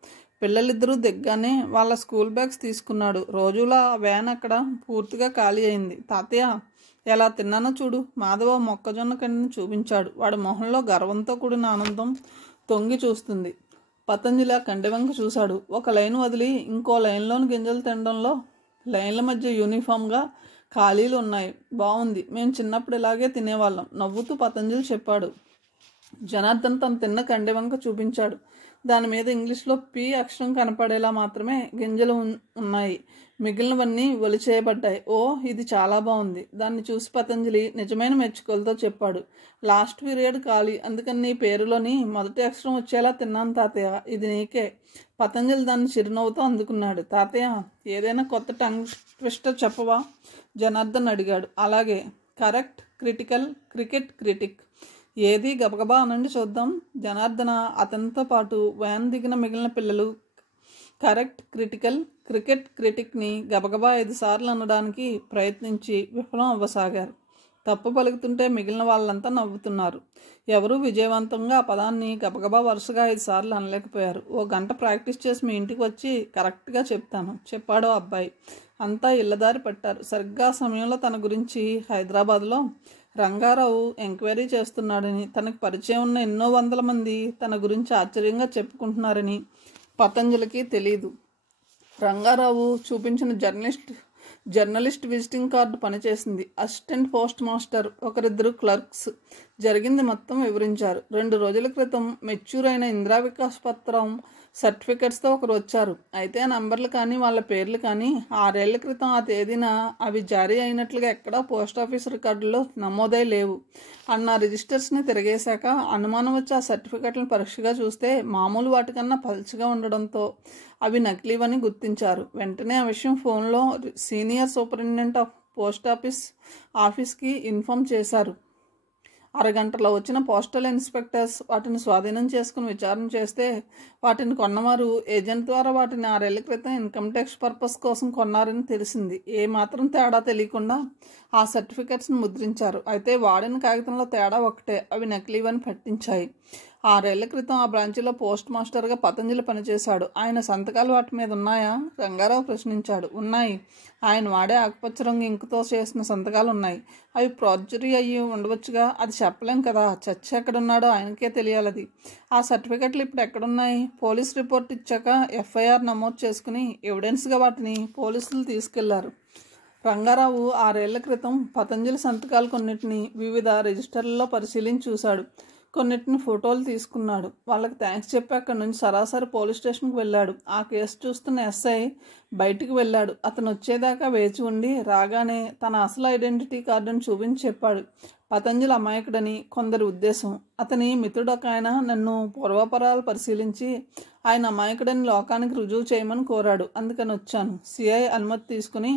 పిల్లలిద్దరూ దిగ్గానే వాళ్ళ స్కూల్ బ్యాగ్స్ తీసుకున్నాడు. రోజులా వ్యాన్ అక్కడ పూర్తిగా ఖాళీ అయింది. తాతయ్య, ఎలా తిన్నానో చూడు. మాధవ మొక్కజొన్న కండిని చూపించాడు. వాడి మొహంలో గర్వంతో కూడిన ఆనందం తొంగి చూస్తుంది. పతంజలి ఆ కంటి వంక చూశాడు. ఒక లైన్ వదిలి ఇంకో లైన్లోని గింజలు తినడంలో లైన్ల మధ్య యూనిఫామ్గా ఖాళీలు ఉన్నాయి. బాగుంది. మేము చిన్నప్పుడు ఇలాగే తినేవాళ్ళం నవ్వుతూ పతంజలి చెప్పాడు. జనార్దన్ తను తిన్న కండె వంక చూపించాడు. దాని మీద ఇంగ్లీష్లో పి అక్షరం కనపడేలా మాత్రమే గింజలు ఉన్నాయి. మిగిలినవన్నీ ఒలిచేయబడ్డాయి. ఓ, ఇది చాలా బాగుంది. దాన్ని చూసి పతంజలి నిజమైన మెచ్చుకోలతో చెప్పాడు. లాస్ట్ పీరియడ్ ఖాళీ, అందుకని నీ పేరులోని మొదటి అక్షరం వచ్చేలా తిన్నాను తాతయ్య. ఇది నీకే. పతంజలి దాన్ని చిరునవ్వుతో అందుకున్నాడు. తాతయ్య, ఏదైనా కొత్త టంగ్ ట్విస్టర్ చెప్పవా? జనార్దన్ అడిగాడు. అలాగే. Correct, critical, cricket, critic. ఏది గబగబా అనండి చూద్దాం. జనార్దన అతనితో పాటు వ్యాన్ దిగిన మిగిలిన పిల్లలు కరెక్ట్, క్రిటికల్, క్రికెట్, క్రిటిక్ని గబగబా 5 సార్లు అనడానికి ప్రయత్నించి విఫలం అవ్వసాగారు. తప్పు పలుకుతుంటే మిగిలిన వాళ్ళంతా నవ్వుతున్నారు. ఎవరూ విజయవంతంగా ఆ పదాన్ని గబగబా వరుసగా 5 సార్లు అనలేకపోయారు. ఓ గంట ప్రాక్టీస్ చేసి మీ ఇంటికి వచ్చి కరెక్ట్గా చెప్తాను, చెప్పాడో అబ్బాయి. అంతా ఇళ్ళదారి పట్టారు. సరిగ్గా సమయంలో తన గురించి హైదరాబాద్లో రంగారావు ఎంక్వైరీ చేస్తున్నాడని, తనకు పరిచయం ఉన్న ఎన్నో వందల మంది తన గురించి ఆశ్చర్యంగా చెప్పుకుంటున్నారని పతంజలికి తెలీదు. రంగారావు చూపించిన జర్నలిస్ట్ విజిటింగ్ కార్డు పనిచేసింది. అసిస్టెంట్ పోస్ట్ మాస్టర్, ఒకరిద్దరు క్లర్క్స్ జరిగింది మొత్తం వివరించారు. 2 రోజుల క్రితం మెచ్యూర్ అయిన ఇందిరా వికాస్ పత్రం సర్టిఫికెట్స్తో ఒకరు వచ్చారు. అయితే ఆ నంబర్లు కానీ వాళ్ళ పేర్లు కానీ 6 ఏళ్ల క్రితం ఆ తేదీన అవి జారీ అయినట్లుగా ఎక్కడా పోస్టాఫీస్ రికార్డుల్లో నమోదై లేవు. అన్న రిజిస్టర్స్ని తిరగేశాక అనుమానం వచ్చి ఆ సర్టిఫికెట్లను పరీక్షగా చూస్తే మామూలు వాటికన్నా పల్చగా ఉండడంతో అవి నకిలీవని గుర్తించారు. వెంటనే ఆ విషయం ఫోన్లో సీనియర్ సూపరింటెండెంట్ ఆఫ్ పోస్ట్ ఆఫీస్కి ఇన్ఫామ్ చేశారు. అరగంటలో వచ్చిన పోస్టల్ ఇన్స్పెక్టర్స్ వాటిని స్వాధీనం చేసుకుని విచారణ చేస్తే వాటిని కొన్నవారు ఏజెంట్ ద్వారా వాటిని 6 ఏళ్ల క్రితం ఇన్కమ్ ట్యాక్స్ పర్పస్ కోసం కొన్నారని తెలిసింది. ఏమాత్రం తేడా తెలియకుండా ఆ సర్టిఫికెట్స్ని ముద్రించారు. అయితే వాడిన కాగితంలో తేడా ఒకటే, అవి నకిలీవని పట్టించాయి. 6 ఏళ్ల క్రితం ఆ బ్రాంచీలో పోస్ట్ మాస్టర్గా పతంజలి పనిచేశాడు. ఆయన సంతకాలు వాటి మీద ఉన్నాయా? రంగారావు ప్రశ్నించాడు. ఉన్నాయి. ఆయన వాడే ఆకుపచ్చ రంగు ఇంకుతో చేసిన సంతకాలు ఉన్నాయి. అవి ప్రార్జరీ అయ్యి ఉండవచ్చుగా, అది చెప్పలేం కదా. చచ్చి ఎక్కడున్నాడో ఆయనకే తెలియాలది. ఆ సర్టిఫికెట్లు ఇప్పుడు ఎక్కడున్నాయి? పోలీస్ రిపోర్ట్ ఇచ్చాక ఎఫ్ఐఆర్ నమోదు చేసుకుని ఎవిడెన్స్గా వాటిని పోలీసులు తీసుకెళ్లారు. రంగారావు 6 ఏళ్ల క్రితం పతంజలి సంతకాలు కొన్నిటిని వివిధ రిజిస్టర్లలో పరిశీలించి చూశాడు. కొన్నిటిని ఫోటోలు తీసుకున్నాడు. వాళ్ళకి థ్యాంక్స్ చెప్పి అక్కడి నుంచి సరాసరి పోలీస్ స్టేషన్కి వెళ్ళాడు. ఆ కేసు చూస్తున్న ఎస్ఐ బయటికి వెళ్ళాడు. అతను వచ్చేదాకా వేచి ఉండి రాగానే తన అసలు ఐడెంటిటీ కార్డును చూపించి చెప్పాడు. పతంజలి అమాయకుడని కొందరి ఉద్దేశం. అతని మిత్రుడు ఒక ఆయన నన్ను పూర్వాపరాలు పరిశీలించి ఆయన అమాయకుడని లోకానికి రుజువు చేయమని కోరాడు. అందుకని వచ్చాను. సిఐ అనుమతి తీసుకుని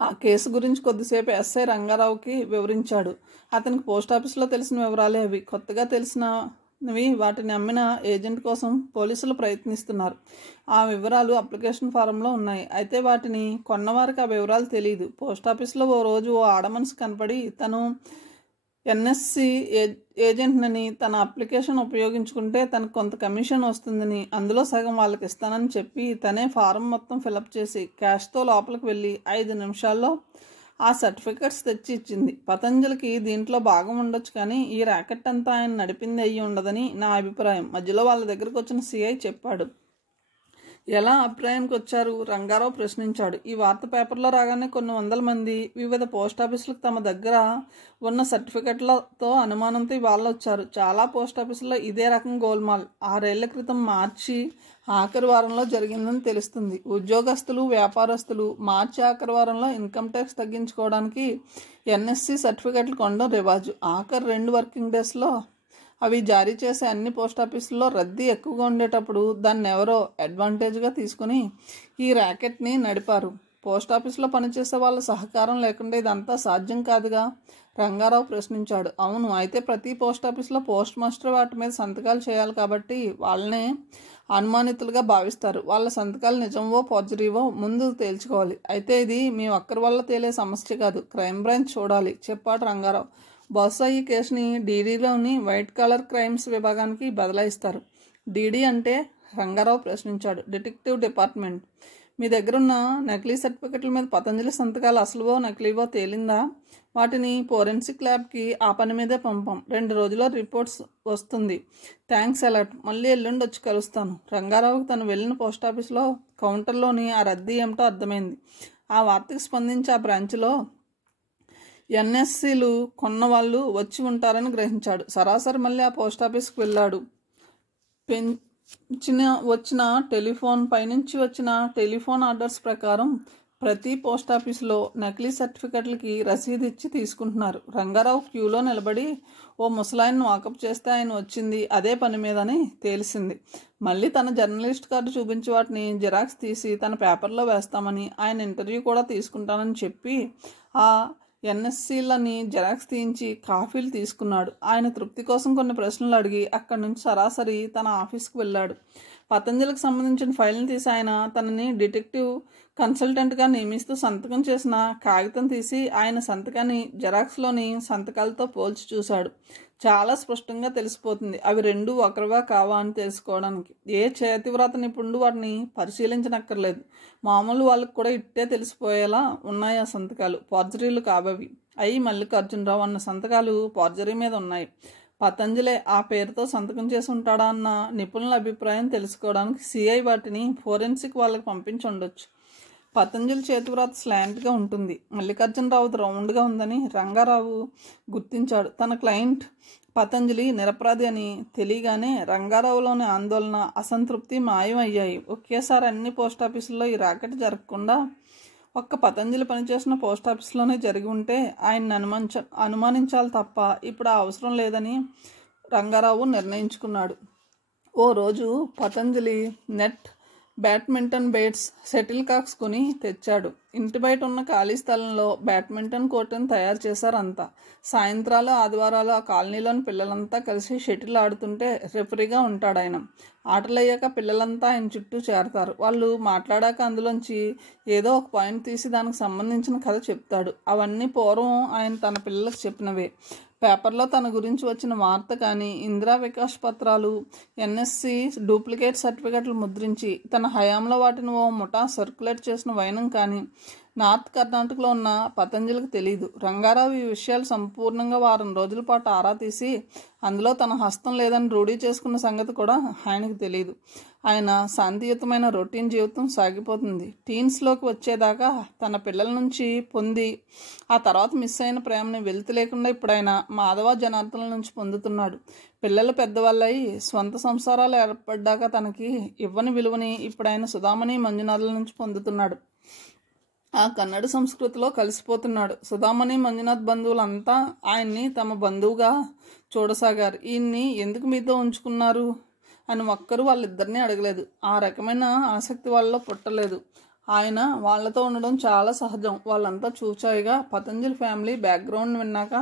ఆ కేసు గురించి కొద్దిసేపు ఎస్ఐ రంగారావుకి వివరించాడు. అతనికి పోస్టాఫీస్లో తెలిసిన వివరాలే అవి. కొత్తగా తెలిసినవి వాటిని అమ్మిన ఏజెంట్ కోసం పోలీసులు ప్రయత్నిస్తున్నారు. ఆ వివరాలు అప్లికేషన్ ఫారంలో ఉన్నాయి. అయితే వాటిని కొన్నవారికి ఆ వివరాలు తెలియదు. పోస్టాఫీస్లో ఓ రోజు ఓ ఆడమనిషి కనపడి తను ఎన్ఎస్సి ఏజెంట్నని, తన అప్లికేషన్ ఉపయోగించుకుంటే తనకు కొంత కమిషన్ వస్తుందని, అందులో సగం వాళ్ళకి ఇస్తానని చెప్పి తనే ఫారం మొత్తం ఫిలప్ చేసి క్యాష్తో లోపలికి వెళ్ళి 5 నిమిషాల్లో ఆ సర్టిఫికెట్స్ తెచ్చి ఇచ్చింది. పతంజలికి దీంట్లో భాగం ఉండొచ్చు, కానీ ఈ ర్యాకెట్ అంతా ఆయన నడిపింది అయ్యి ఉండదని నా అభిప్రాయం, మధ్యలో వాళ్ళ దగ్గరకు వచ్చిన సిఐ చెప్పాడు. ఎలా అభిప్రాయానికి వచ్చారు? రంగారావు ప్రశ్నించాడు. ఈ వార్త పేపర్లో రాగానే కొన్ని వందల మంది వివిధ పోస్టాఫీసులకు తమ దగ్గర ఉన్న సర్టిఫికెట్లతో అనుమానంతో వాళ్ళు వచ్చారు. చాలా పోస్టాఫీసుల్లో ఇదే రకం గోల్మాల్ 6 ఏళ్ల క్రితం మార్చి ఆఖరి వారంలో జరిగిందని తెలుస్తుంది. ఉద్యోగస్తులు, వ్యాపారస్తులు మార్చి ఆఖరి వారంలో ఇన్కమ్ ట్యాక్స్ తగ్గించుకోవడానికి ఎన్ఎస్సి సర్టిఫికెట్లు కొనడం రివాజు. ఆఖరి 2 వర్కింగ్ డేస్లో అవి జారీ చేసే అన్ని పోస్టాఫీసుల్లో రద్దీ ఎక్కువగా ఉండేటప్పుడు దాన్ని ఎవరో అడ్వాంటేజ్గా తీసుకుని ఈ ర్యాకెట్ని నడిపారు. పోస్టాఫీసులో పనిచేసే వాళ్ళ సహకారం లేకుండా ఇదంతా సాధ్యం కాదుగా? రంగారావు ప్రశ్నించాడు. అవును, అయితే ప్రతి పోస్టాఫీసులో పోస్ట్ మాస్టర్ వాటి మీద సంతకాలు చేయాలి కాబట్టి వాళ్ళనే అనుమానితులుగా భావిస్తారు. వాళ్ళ సంతకాలు నిజమో ఫోర్జరీవో ముందు తేల్చుకోవాలి. అయితే ఇది మీ ఒక్కరి వల్ల తేలే సమస్య కాదు, క్రైమ్ బ్రాంచ్ చూడాలి, చెప్పాడు రంగారావు. బహుశా ఈ కేసుని డీడీలోని వైట్ కాలర్ క్రైమ్స్ విభాగానికి బదలాయిస్తారు. డీడీ అంటే? రంగారావు ప్రశ్నించాడు. Detective department. మీ దగ్గరున్న నకిలీ సర్టిఫికెట్ల మీద పతంజలి సంతకాలు అసలువో నకిలీవో తేలిందా? వాటిని ఫోరెన్సిక్ ల్యాబ్కి ఆ పని మీదే పంపాం. 2 రోజుల్లో రిపోర్ట్స్ వస్తుంది. Thanks a lot. మళ్ళీ ఎల్లుండి వచ్చి కలుస్తాను. రంగారావుకి తను వెళ్ళిన పోస్టాఫీస్లో కౌంటర్లోని ఆ రద్దీ ఏమిటో అర్థమైంది. ఆ వార్తకు స్పందించి ఆ బ్రాంచ్లో ఎన్ఎస్సీలు కొన్న వాళ్ళు వచ్చి ఉంటారని గ్రహించాడు. సరాసరి మళ్ళీ ఆ పోస్ట్ ఆఫీస్కి వెళ్ళాడు. పైనుంచి వచ్చిన టెలిఫోన్ ఆర్డర్స్ ప్రకారం ప్రతి పోస్ట్ ఆఫీసులో నకిలీ సర్టిఫికెట్లకి రసీదు ఇచ్చి తీసుకుంటున్నారు. రంగారావు క్యూలో నిలబడి ఓ ముసలాయన్ని వాకప్ చేస్తే ఆయన వచ్చింది అదే పని మీదని తెలిసింది. మళ్ళీ తన జర్నలిస్ట్ కార్డు చూపించి వాటిని జిరాక్స్ తీసి తన పేపర్లో వేస్తామని, ఆయన ఇంటర్వ్యూ కూడా తీసుకుంటానని చెప్పి ఆ ఎన్ఎస్సీలని జెరాక్స్ తీయించి కాఫీలు తీసుకున్నాడు. ఆయన తృప్తి కోసం కొన్ని ప్రశ్నలు అడిగి అక్కడి నుంచి సరాసరి తన ఆఫీస్కి వెళ్ళాడు. పతంజలికి సంబంధించిన ఫైల్ని తీసి ఆయన తనని డిటెక్టివ్ కన్సల్టెంట్గా నియమిస్తూ సంతకం చేసిన కాగితం తీసి ఆయన సంతకాన్ని జెరాక్స్లోని సంతకాలతో పోల్చి చూశాడు. చాలా స్పష్టంగా తెలిసిపోతుంది అవి రెండు ఒకరివా కావా అని తెలుసుకోవడానికి. ఏ చేతివ్రాత నిపుణుడు వాటిని పరిశీలించనక్కర్లేదు. మామూలు వాళ్ళకు కూడా ఇట్టే తెలిసిపోయేలా ఉన్నాయి ఆ సంతకాలు. ఫోర్జరీలు కావవి. అయి మల్లికార్జునరావు అన్న సంతకాలు ఫోర్జరీ మీద ఉన్నాయి. పతంజలే ఆ పేరుతో సంతకం చేసి ఉంటాడా అన్న నిపుణుల అభిప్రాయం తెలుసుకోవడానికి సిఐ వాటిని ఫోరెన్సిక్ వాళ్ళకి పంపించి ఉండొచ్చు. పతంజలి చేతివ్రాత స్లాంట్గా ఉంటుంది. మల్లికార్జునరావుది రౌండ్గా ఉందని రంగారావు గుర్తించాడు. తన క్లయింట్ పతంజలి నిరపరాధి అని తెలియగానే రంగారావులోని ఆందోళన, అసంతృప్తి మాయమయ్యాయి. ఒకేసారి అన్ని పోస్ట్ ఆఫీసుల్లో ఈ రాకెట్ జరగకుండా ఒక్క పతంజలి పనిచేసిన పోస్ట్ ఆఫీస్లోనే జరిగి ఉంటే ఆయన అనుమానించాలి తప్ప ఇప్పుడు ఆ అవసరం లేదని రంగారావు నిర్ణయించుకున్నాడు. ఓ రోజు Patanjali net, badminton bats, shuttlecocks కొని తెచ్చాడు. ఇంటి బయట ఉన్న ఖాళీ స్థలంలో బ్యాడ్మింటన్ కోర్టును తయారు చేశారు అంతా. సాయంత్రాలు, ఆదివారాలు ఆ కాలనీలోని పిల్లలంతా కలిసి షటిల్ ఆడుతుంటే రెఫరీగా ఉంటాడు ఆయన. ఆటలయ్యాక పిల్లలంతా ఆయన చుట్టూ చేరతారు. వాళ్ళు మాట్లాడాక అందులోంచి ఏదో ఒక పాయింట్ తీసి దానికి సంబంధించిన కథ చెప్తాడు. అవన్నీ పూర్వం ఆయన తన పిల్లలకు చెప్పినవే. పేపర్లో తన గురించి వచ్చిన వార్త కానీ, ఇందిరా వికాస్ పత్రాలు, ఎన్ఎస్సి డూప్లికేట్ సర్టిఫికెట్లు ముద్రించి తన హయాంలో వాటిని ఓ ముఠా సర్క్యులేట్ చేసిన వైనం కానీ నార్త్ కర్ణాటకలో ఉన్న పతంజలికి తెలియదు. రంగారావు ఈ విషయాలు సంపూర్ణంగా వారం రోజుల పాటు ఆరా తీసి అందులో తన హస్తం లేదని రూఢీ చేసుకున్న సంగతి కూడా ఆయనకు తెలియదు. ఆయన శాంతియుతమైన రొటీన్ జీవితం సాగిపోతుంది. టీన్స్లోకి వచ్చేదాకా తన పిల్లల నుంచి పొంది ఆ తర్వాత మిస్ అయిన ప్రేమని వెలితి లేకుండా ఇప్పుడు ఆయన మాధవ జనార్దనుల నుంచి పొందుతున్నాడు. పిల్లలు పెద్దవాళ్ళయి స్వంత సంసారాలు ఏర్పడ్డాక తనకి ఇవ్వని విలువని ఇప్పుడు ఆయన సుధామణి, మంజునాథుల నుంచి పొందుతున్నాడు. ఆ కన్నడ సంస్కృతిలో కలిసిపోతున్నాడు. సుధామణి, మంజునాథ్ బంధువులంతా ఆయన్ని తమ బంధువుగా చూడసాగారు. ఈయన్ని ఎందుకు మీతో ఉంచుకున్నారు అని ఒక్కరు వాళ్ళిద్దరినీ అడగలేదు. ఆ రకమైన ఆసక్తి వాళ్ళలో పుట్టలేదు. ఆయన వాళ్ళతో ఉండడం చాలా సహజం. వాళ్ళంతా చూచాయిగా పతంజలి ఫ్యామిలీ బ్యాక్గ్రౌండ్ విన్నాక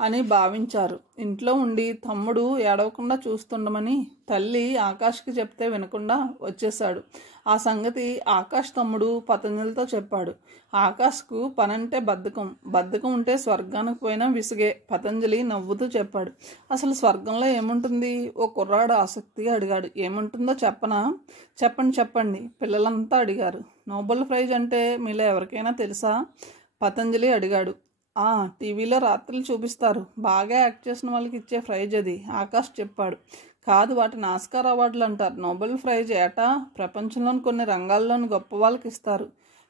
అని భావించారు. ఇంట్లో ఉండి తమ్ముడు ఏడవకుండా చూస్తుండమని తల్లి ఆకాష్కి చెప్తే వినకుండా వచ్చేశాడు. ఆ సంగతి ఆకాష్ తమ్ముడు పతంజలితో చెప్పాడు. ఆకాష్కు పనంటే బద్ధకం ఉంటే స్వర్గానికి పోయినా విసిగే. పతంజలి నవ్వుతూ చెప్పాడు. అసలు స్వర్గంలో ఏముంటుంది? ఓ కుర్రాడు ఆసక్తిగా అడిగాడు. ఏముంటుందో చెప్పనా? చెప్పండి పిల్లలంతా అడిగారు. నోబెల్ ప్రైజ్ అంటే మీలో ఎవరికైనా తెలుసా? పతంజలి అడిగాడు. టీవీలో రాత్రులు చూపిస్తారు. బాగా యాక్ట్ చేసిన వాళ్ళకి ఇచ్చే ప్రైజ్ అది, ఆకాష్ చెప్పాడు. కాదు, వాటిని ఆస్కార్ అవార్డులు అంటారు. నోబెల్ ప్రైజ్ ఏటా ప్రపంచంలోని కొన్ని రంగాల్లోని గొప్ప వాళ్ళకి ఇస్తారు.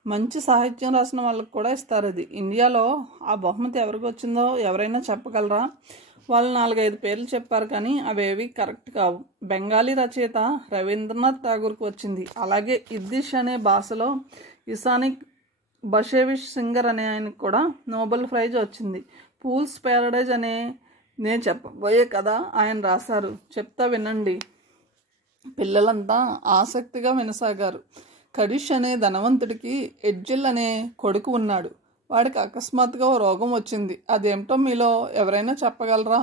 మంచి సాహిత్యం రాసిన వాళ్ళకి కూడా ఇస్తారు. అది ఇండియాలో ఆ బహుమతి ఎవరికి వచ్చిందో ఎవరైనా చెప్పగలరా? వాళ్ళు 4-5 పేర్లు చెప్పారు, కానీ అవేవి కరెక్ట్ కావు. బెంగాలీ రచయిత రవీంద్రనాథ్ ఠాగూర్కి వచ్చింది. అలాగే ఇద్దిష్ అనే భాషలో ఇసానిక్ బషేవిష్ సింగర్ అనే ఆయనకు కూడా నోబెల్ ప్రైజ్ వచ్చింది. ఫూల్స్ ప్యారడైజ్ అనే నేను చెప్పబోయే కథ ఆయన రాశారు. చెప్తా వినండి. పిల్లలంతా ఆసక్తిగా వినసాగారు. కడిష్ అనే ధనవంతుడికి ఎడ్జిల్ అనే కొడుకు ఉన్నాడు. వాడికి అకస్మాత్తుగా ఓ రోగం వచ్చింది. అదేమిటో మీలో ఎవరైనా చెప్పగలరా?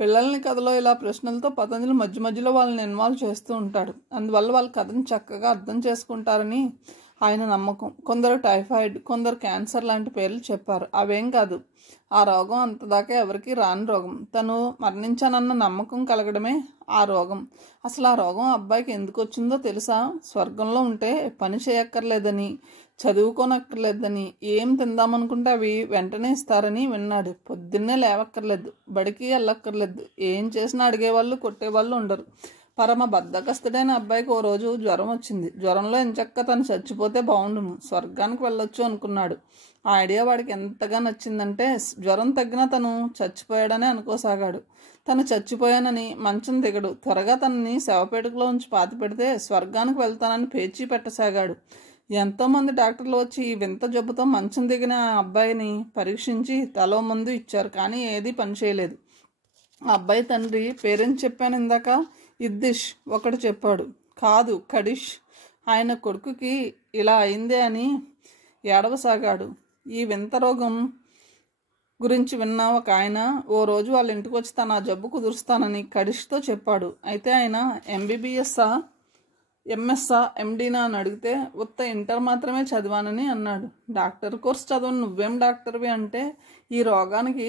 పిల్లల్ని కథలో ఇలా ప్రశ్నలతో పతంజలి మధ్యలో వాళ్ళని ఇన్వాల్వ్ చేస్తూ ఉంటాడు. అందువల్ల వాళ్ళ కథను చక్కగా అర్థం చేసుకుంటారని ఆయన నమ్మకం. కొందరు టైఫాయిడ్, కొందరు క్యాన్సర్ లాంటి పేర్లు చెప్పారు. అవేం కాదు. ఆ రోగం అంతదాకా ఎవరికి రాని రోగం. తను మరణించానన్న నమ్మకం కలగడమే ఆ రోగం. అసలు ఆ రోగం అబ్బాయికి ఎందుకు వచ్చిందో తెలుసా? స్వర్గంలో ఉంటే పని చేయక్కర్లేదని, చదువుకోనక్కర్లేదని, ఏం తిందామనుకుంటే అవి వెంటనే ఇస్తారని విన్నాడు. పొద్దున్నే లేవక్కర్లేదు, బడికి వెళ్ళక్కర్లేదు, ఏం చేసినా అడిగేవాళ్ళు కొట్టేవాళ్ళు ఉండరు. పరమ బద్ధకస్తుడైన అబ్బాయికి ఓ రోజు జ్వరం వచ్చింది. జ్వరంలో ఎంచక్క తను చచ్చిపోతే బాగుండును, స్వర్గానికి వెళ్ళొచ్చు అనుకున్నాడు. ఆ ఐడియా వాడికి ఎంతగా నచ్చిందంటే జ్వరం తగ్గినా తను చచ్చిపోయాడని అనుకోసాగాడు. తను చచ్చిపోయానని మంచం దిగడు. త్వరగా తనని శవపేటకులో ఉంచి పాతి పెడితే స్వర్గానికి వెళ్తానని పేచీ పెట్టసాగాడు. ఎంతోమంది డాక్టర్లు వచ్చి ఈ వింత జబ్బుతో మంచం దిగిన ఆ అబ్బాయిని పరీక్షించి తలో మందు ఇచ్చారు, కానీ ఏదీ పనిచేయలేదు. ఆ అబ్బాయి తండ్రి పేరెంట్ చెప్పాను ఇందాక, ఇద్దిష్ ఒకడు చెప్పాడు. కాదు, కడిష్. ఆయన కొడుకుకి ఇలా అయిందే అని ఏడవసాగాడు. ఈ వింత రోగం గురించి విన్న ఒక ఆయన ఓ రోజు వాళ్ళ ఇంటికి వచ్చి తన ఆ జబ్బు కుదురుస్తానని కడిష్తో చెప్పాడు. అయితే ఆయన ఎంబీబీఎస్ఆ, ఎంఎస్ఆ, ఎండీనా అని అడిగితే ఉత్త ఇంటర్ మాత్రమే చదివానని అన్నాడు. డాక్టర్ కోర్స్ చదవను నువ్వేం డాక్టర్వి అంటే, ఈ రోగానికి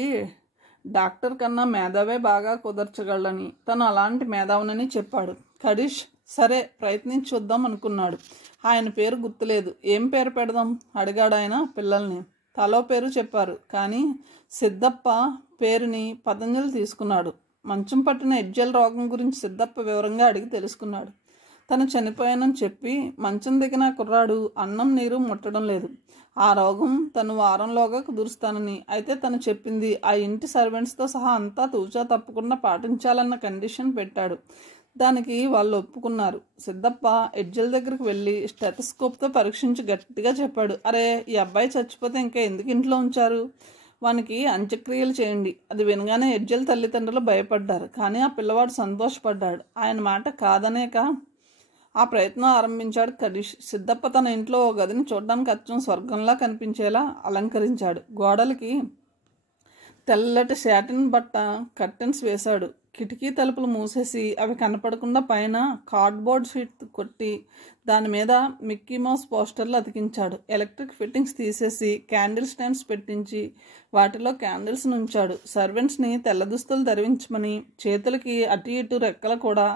డాక్టర్ కన్నా మేధావే బాగా కుదర్చగలని, తను అలాంటి మేధావునని చెప్పాడు. కడిష్ సరే ప్రయత్నించి చూద్దాం అనుకున్నాడు. ఆయన పేరు గుర్తులేదు. ఏం పేరు పెడదాం అడిగాడు ఆయన పిల్లల్ని. తలో పేరు చెప్పారు, కానీ సిద్ధప్ప పేరుని పతంజలి తీసుకున్నాడు. మంచం పట్టిన ఎడ్జెల్ రోగం గురించి సిద్ధప్ప వివరంగా అడిగి తెలుసుకున్నాడు. తను చనిపోయానని చెప్పి మంచం దిగిన కుర్రాడు అన్నం నీరు ముట్టడం లేదు. ఆ రోగం తను వారంలోగా కుదురుస్తానని. అయితే తను చెప్పింది ఆ ఇంటి సర్వెంట్స్తో సహా అంతా తూచా తప్పకుండా పాటించాలన్న కండిషన్ పెట్టాడు. దానికి వాళ్ళు ఒప్పుకున్నారు. సిద్ధప్ప ఎడ్జెల్ దగ్గరికి వెళ్ళి స్టెథోస్కోప్తో పరీక్షించి గట్టిగా చెప్పాడు, అరే ఈ అబ్బాయి చచ్చిపోతే ఇంకా ఎందుకు ఇంట్లో ఉంచారు, వానికి అంత్యక్రియలు చేయండి. అది వినగానే ఎడ్జెల్ తల్లిదండ్రులు భయపడ్డారు, కానీ ఆ పిల్లవాడు సంతోషపడ్డాడు. ఆయన మాట కాదనేక ఆ ప్రయత్నం ఆరంభించాడు కడిష్. సిద్ధప్ప తన ఇంట్లో ఓ గదిని చూడడానికి అచ్చం స్వర్గంలా కనిపించేలా అలంకరించాడు. గోడలకి తెల్లటి శాటిన్ బట్ట కర్టెన్స్ వేశాడు. కిటికీ తలుపులు మూసేసి అవి కనపడకుండా పైన కార్డ్బోర్డ్ షీట్ కొట్టి దాని మీద మిక్కీ మౌస్ పోస్టర్లు అతికించాడు. ఎలక్ట్రిక్ ఫిట్టింగ్స్ తీసేసి క్యాండిల్ స్టాండ్స్ పెట్టించి వాటిలో క్యాండిల్స్ ఉంచాడు. సర్వెంట్స్ని తెల్ల దుస్తులు ధరించమని, చేతులకి అటు ఇటు రెక్కలు కూడా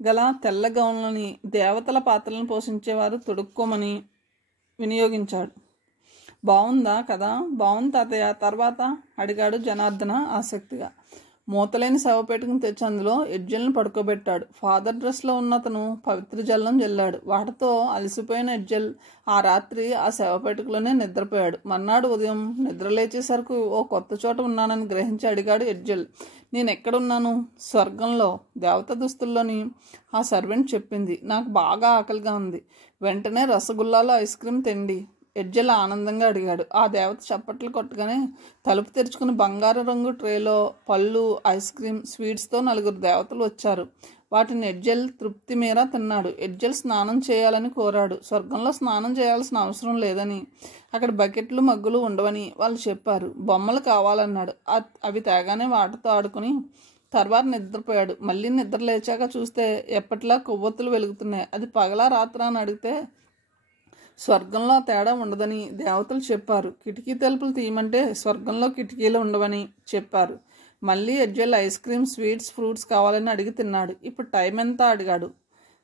గల తెల్ల గౌన్లని, దేవతల పాత్రలను పోషించేవారు తొడుక్కోమని వినియోగించాడు. బాగుందా కదా? బాగుంది తాతయ్య, తర్వాత అడిగాడు జనార్దన ఆసక్తిగా. మూతలేని శవపేటకుని తెచ్చి అందులో ఎడ్జెల్ని పడుకోబెట్టాడు. ఫాదర్ డ్రెస్లో ఉన్న అతను పవిత్ర జల్లం జల్లాడు. వాటితో అలసిపోయిన ఎడ్జెల్ ఆ రాత్రి ఆ శవపేటకులోనే నిద్రపోయాడు. మర్నాడు ఉదయం నిద్ర లేచేసరికి ఓ కొత్త చోట ఉన్నానని గ్రహించి అడిగాడు ఎడ్జెల్, నేను ఎక్కడున్నాను? స్వర్గంలో, దేవత దుస్తుల్లోని ఆ సర్వెంట్ చెప్పింది. నాకు బాగా ఆకలిగా ఉంది, వెంటనే రసగుల్లాలో ఐస్ క్రీమ్ తిండి. ఎడ్జెల్ ఆనందంగా అడిగాడు. ఆ దేవత చప్పట్లు కొట్టగానే తలుపు తెరుచుకుని బంగారు రంగు ట్రేలో పళ్ళు, ఐస్ క్రీమ్, స్వీట్స్తో 4 దేవతలు వచ్చారు. వాటిని ఎడ్జెల్ తృప్తి మేర తిన్నాడు. ఎడ్జెల్ స్నానం చేయాలని కోరాడు. స్వర్గంలో స్నానం చేయాల్సిన అవసరం లేదని, అక్కడ బకెట్లు మగ్గులు ఉండవని వాళ్ళు చెప్పారు. బొమ్మలు కావాలన్నాడు. అవి తేగానే వాటితో ఆడుకుని తర్వాత నిద్రపోయాడు. మళ్ళీ నిద్ర లేచాక చూస్తే ఎప్పటిలా కొవ్వొత్తులు వెలుగుతున్నాయి. అది పగలా రాత్రా అని అడిగితే స్వర్గంలో తేడా ఉండదని దేవతలు చెప్పారు. కిటికీ తలుపులు తీయమంటే స్వర్గంలో కిటికీలు ఉండవని చెప్పారు. మళ్ళీ ఎడ్జెల్ ఐస్ క్రీమ్, స్వీట్స్, ఫ్రూట్స్ కావాలని అడిగి తిన్నాడు. ఇప్పుడు టైం ఎంత అడిగాడు.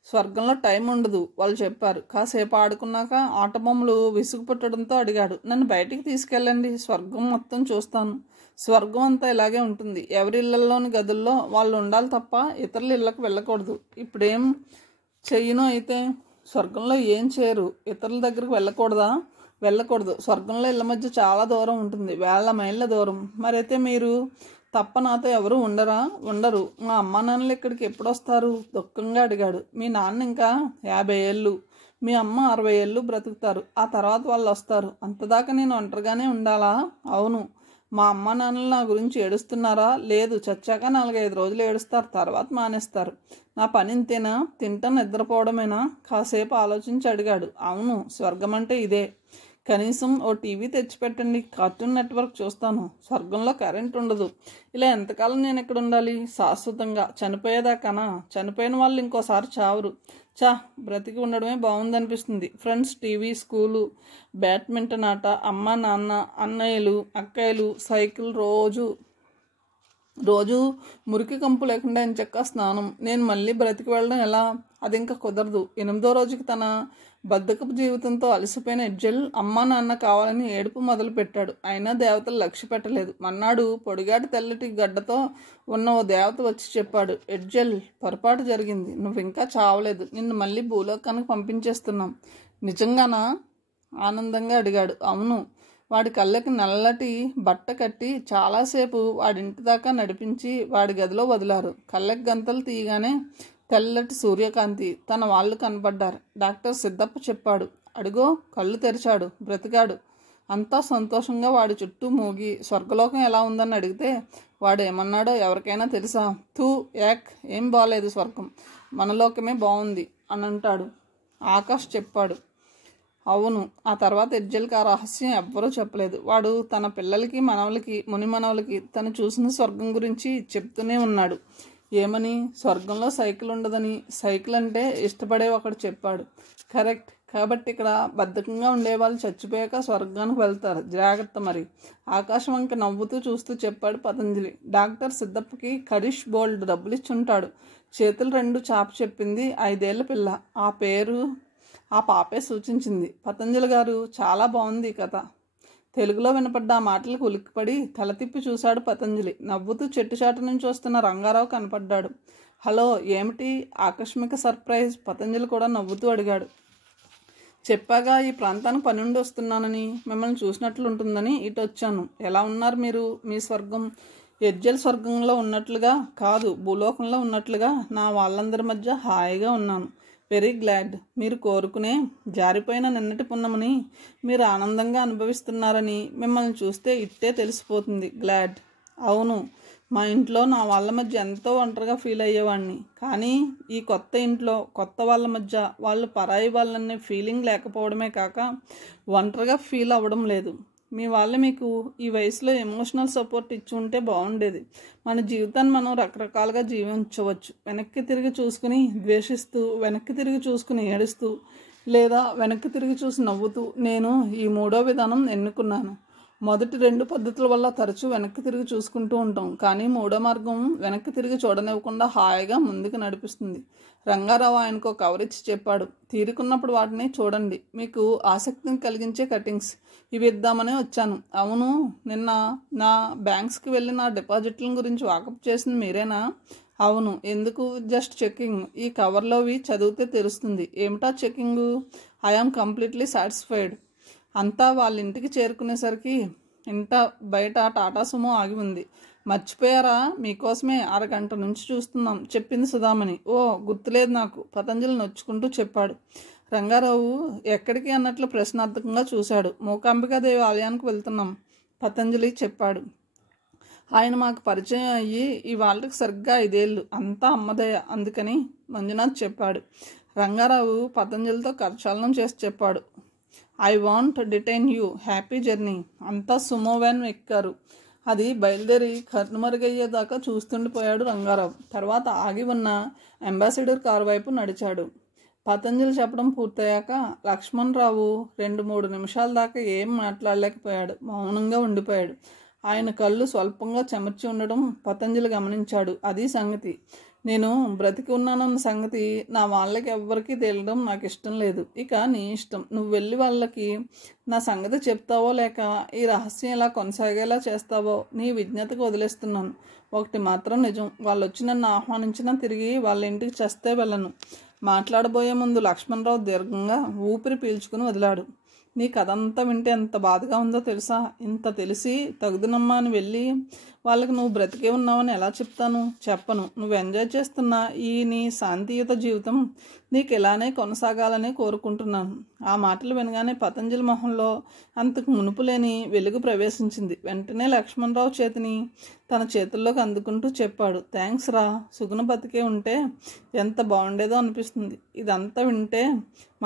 స్వర్గంలో టైం ఉండదు వాళ్ళు చెప్పారు. కాసేపు ఆడుకున్నాక ఆట బొమ్మలు విసుగు పుట్టడంతో అడిగాడు, నన్ను బయటికి తీసుకెళ్ళండి, స్వర్గం మొత్తం చూస్తాను. స్వర్గం అంతా ఇలాగే ఉంటుంది. ఎవరి ఇళ్లలోని గదుల్లో వాళ్ళు ఉండాలి తప్ప ఇతరుల ఇళ్లకు వెళ్ళకూడదు. ఇప్పుడేం చెయ్యను అయితే? స్వర్గంలో ఏం చేయరు. ఇతరుల దగ్గరకు వెళ్ళకూడదు. స్వర్గంలో ఇళ్ళ మధ్య చాలా దూరం ఉంటుంది, 1000 మైళ్ళ దూరం. మరైతే మీరు తప్ప నాతో ఎవరు ఉండరు. మా అమ్మా నాన్నలు ఇక్కడికి ఎప్పుడు వస్తారు? దుఃఖంగా అడిగాడు. మీ నాన్న ఇంకా 50 ఏళ్ళు, మీ అమ్మ 60 ఏళ్ళు బ్రతుకుతారు. ఆ తర్వాత వాళ్ళు వస్తారు. అంతదాకా నేను ఒంటరిగానే ఉండాలా? అవును. మా అమ్మ నాన్నలు నా గురించి ఏడుస్తున్నారా? లేదు, చచ్చాక 4-5 రోజులు ఏడుస్తారు, తర్వాత మానేస్తారు. నా పని ఇంతేనా? తింటాం, నిద్రపోవడమేనా? కాసేపు ఆలోచించి అడిగాడు. అవును, స్వర్గం అంటే ఇదే. కనీసం ఓ టీవీ తెచ్చిపెట్టండి, కార్టూన్ నెట్వర్క్ చూస్తాను. స్వర్గంలో కరెంట్ ఉండదు. ఇలా ఎంతకాలం నేను ఎక్కడ ఉండాలి? శాశ్వతంగా. చనిపోయేదాకానా? చనిపోయిన వాళ్ళు ఇంకోసారి చావరు. బ్రతికి ఉండడమే బాగుందనిపిస్తుంది. ఫ్రెండ్స్, టీవీ, స్కూలు, బ్యాడ్మింటన్ ఆట, అమ్మ నాన్న, అన్నయ్యలు, అక్కయ్యలు, సైకిల్, రోజు రోజు మురికి కంపు లేకుండా ఎంచక్కా స్నానం. నేను మళ్ళీ బ్రతికి వెళ్ళడం ఎలా? అది ఇంకా కుదరదు. 8వ రోజుకి తన బద్ధకపు జీవితంతో అలసిపోయిన ఎడ్జెల్ అమ్మా నాన్న కావాలని ఏడుపు మొదలుపెట్టాడు. అయినా దేవతలు లక్ష్య పెట్టలేదు. మన్నాడు పొడిగాటి తెల్లటి గడ్డతో ఉన్న ఓ దేవత వచ్చి చెప్పాడు, ఎడ్జెల్, పొరపాటు జరిగింది. నువ్వు ఇంకా చావలేదు. నిన్ను మళ్ళీ భూలోకానికి పంపించేస్తున్నాం. నిజంగానా? ఆనందంగా అడిగాడు. అవును. వాడి కళ్ళకి నల్లటి బట్ట కట్టి చాలాసేపు వాడింటి దాకా నడిపించి వాడి గదిలో వదిలారు. కళ్ళకి గంతలు తీయగానే తెల్లటి సూర్యకాంతి, తన వాళ్ళు కనపడ్డారు. డాక్టర్ సిద్ధప్ప చెప్పాడు. అడుగో, కళ్ళు తెరిచాడు, బ్రతికాడు. అంతా సంతోషంగా వాడి చుట్టూ మూగి స్వర్గలోకం ఎలా ఉందని అడిగితే వాడు ఏమన్నాడో ఎవరికైనా తెలుసా? తూ యాక్, ఏం బాలేదు స్వర్గం, మనలోకమే బాగుంది అని అంటాడు. ఆకాష్ చెప్పాడు. అవును. ఆ తర్వాత ఎడ్జెల్కి ఆ రహస్యం ఎవ్వరూ చెప్పలేదు. వాడు తన పిల్లలకి, మనవలకి, ముని మనవలకి తను చూసిన స్వర్గం గురించి చెప్తూనే ఉన్నాడు. ఏమని? స్వర్గంలో సైకిల్ ఉండదని. సైకిల్ అంటే ఇష్టపడే ఒకడు చెప్పాడు. కరెక్ట్. కాబట్టి ఇక్కడ బద్ధకంగా ఉండేవాళ్ళు చచ్చిపోయాక స్వర్గానికి వెళ్తారు. జాగ్రత్త మరి. ఆకాశం వంక నవ్వుతూ చూస్తూ చెప్పాడు పతంజలి. డాక్టర్ సిద్ధప్పకి కరిష్ బోల్డ్ డబ్బులు ఇచ్చుంటాడు. చేతులు 2 చాపి చెప్పింది 5 ఏళ్ల పిల్ల. ఆ పేరు ఆ పాపే సూచించింది. పతంజలి గారు, చాలా బాగుంది ఈ కథ. తెలుగులో వినపడ్డ ఆ మాటలకు ఉలిక్కిపడి తల తిప్పి చూశాడు పతంజలి. నవ్వుతూ చెట్టుచాటు నుంచి వస్తున్న రంగారావు కనపడ్డాడు. హలో, ఏమిటి ఆకస్మిక సర్ప్రైజ్? పతంజలి కూడా నవ్వుతూ అడిగాడు. చెప్పాగా ఈ ప్రాంతానికి పని ఉండి వస్తున్నానని, మిమ్మల్ని చూసినట్లు ఉంటుందని ఇటు వచ్చాను. ఎలా ఉన్నారు మీరు? మీ స్వర్గం ఎడ్జెల్ స్వర్గంలో ఉన్నట్లుగా కాదు, భూలోకంలో ఉన్నట్లుగా నా వాళ్ళందరి మధ్య హాయిగా ఉన్నాను. Very glad. మీరు కోరుకునే జారిపోయిన నిన్నటి పున్నమని మీరు ఆనందంగా అనుభవిస్తున్నారని మిమ్మల్ని చూస్తే ఇట్టే తెలిసిపోతుంది. గ్లాడ్. అవును, మా ఇంట్లో నా వాళ్ళ మధ్య ఎంతో ఒంటరిగా ఫీల్ అయ్యేవాడిని. కానీ ఈ కొత్త ఇంట్లో కొత్త వాళ్ళ మధ్య వాళ్ళు పరాయి వాళ్ళనే ఫీలింగ్ లేకపోవడమే కాక ఒంటరిగా ఫీల్ అవ్వడం లేదు. మీ వాళ్ళు మీకు ఈ వయసులో ఎమోషనల్ సపోర్ట్ ఇచ్చి ఉంటే బాగుండేది. మన జీవితాన్ని మనం రకరకాలుగా జీవించవచ్చు. వెనక్కి తిరిగి చూసుకుని ద్వేషిస్తూ, వెనక్కి తిరిగి చూసుకుని ఏడుస్తూ, లేదా వెనక్కి తిరిగి చూసి నవ్వుతూ. నేను ఈ 3వ విధానం ఎన్నుకున్నాను. మొదటి 2 పద్ధతుల వల్ల తరచూ వెనక్కి తిరిగి చూసుకుంటూ ఉంటాం. కానీ 3వ మార్గం వెనక్కి తిరిగి చూడనివ్వకుండా హాయిగా ముందుకు నడిపిస్తుంది. రంగారావు ఆయనకు కవరిచ్చి చెప్పాడు. తీరుకున్నప్పుడు వాటిని చూడండి. మీకు ఆసక్తిని కలిగించే కటింగ్స్ ఇవి ఇద్దామనే వచ్చాను. అవును, నిన్న నా బ్యాంక్స్కి వెళ్ళి నా డిపాజిట్ల గురించి వాకప్ చేసింది మీరేనా? అవును. ఎందుకు? Just checking. ఈ కవర్లోవి చదివితే తెలుస్తుంది. ఏమిటా చెకింగు? I am completely satisfied. అంతా వాళ్ళ ఇంటికి చేరుకునేసరికి ఇంట బయట టాటా సుమో ఆగి ఉంది. మర్చిపోయారా? మీకోసమే అరగంట నుంచి చూస్తున్నాం చెప్పింది సుధామణి. ఓ, గుర్తులేదు నాకు. పతంజలి నొచ్చుకుంటూ చెప్పాడు. రంగారావు ఎక్కడికి అన్నట్లు ప్రశ్నార్థకంగా చూశాడు. మూకాంబికాదేవి ఆలయానికి వెళ్తున్నాం పతంజలి చెప్పాడు. ఆయన మాకు పరిచయం అయ్యి ఇవాళకి సరిగ్గా 5 ఏళ్ళు. అంతా అమ్మదయ, అందుకని మంజునాథ్ చెప్పాడు. రంగారావు పతంజలితో కరచాలనం చేసి చెప్పాడు. I want detain you. Happy journey. అంతా సుమో వ్యాన్ ఎక్కారు. అది బయలుదేరి కనుమరుగయ్యేదాకా చూస్తుండిపోయాడు రంగారావు. తర్వాత ఆగి ఉన్న అంబాసిడర్ కారు వైపు నడిచాడు. పతంజలి చెప్పడం పూర్తయ్యాక లక్ష్మణరావు 2-3 నిమిషాల దాకా ఏం మాట్లాడలేకపోయాడు. మౌనంగా ఉండిపోయాడు. ఆయన కళ్ళు స్వల్పంగా చెమర్చి ఉండడం పతంజలి గమనించాడు. అది సంగతి. నేను బ్రతికి ఉన్నానన్న సంగతి నా వాళ్ళకి ఎవ్వరికీ తెలియడం నాకు ఇష్టం లేదు. ఇక నీ ఇష్టం. నువ్వు వెళ్ళి వాళ్ళకి నా సంగతి చెప్తావో లేక ఈ రహస్యం ఇలా కొనసాగేలా చేస్తావో నీ విజ్ఞతకు వదిలేస్తున్నాను. ఒకటి మాత్రం నిజం, వాళ్ళు వచ్చి నన్ను ఆహ్వానించినా తిరిగి వాళ్ళ ఇంటికి చస్తే వెళ్ళను. మాట్లాడబోయే ముందు లక్ష్మణరావు దీర్ఘంగా ఊపిరి పీల్చుకుని వదిలాడు. నీ కథంతా వింటే ఎంత బాధగా ఉందో తెలుసా? ఇంత తెలిసి తగుదునమ్మా అని వెళ్ళి వాళ్ళకి నువ్వు బ్రతికే ఉన్నావని ఎలా చెప్తాను? చెప్పను. నువ్వు ఎంజాయ్ చేస్తున్న ఈ నీ శాంతియుత జీవితం నీకు ఇలానే కొనసాగాలని కోరుకుంటున్నాను. ఆ మాటలు వినగానే పతంజలి మొహంలో అంతకు మునుపు లేని వెలుగు ప్రవేశించింది. వెంటనే లక్ష్మణరావు చేతిని తన చేతుల్లోకి అందుకుంటూ చెప్పాడు. థ్యాంక్స్ రా. సుగుణ బతికే ఉంటే ఎంత బాగుండేదో అనిపిస్తుంది. ఇదంతా వింటే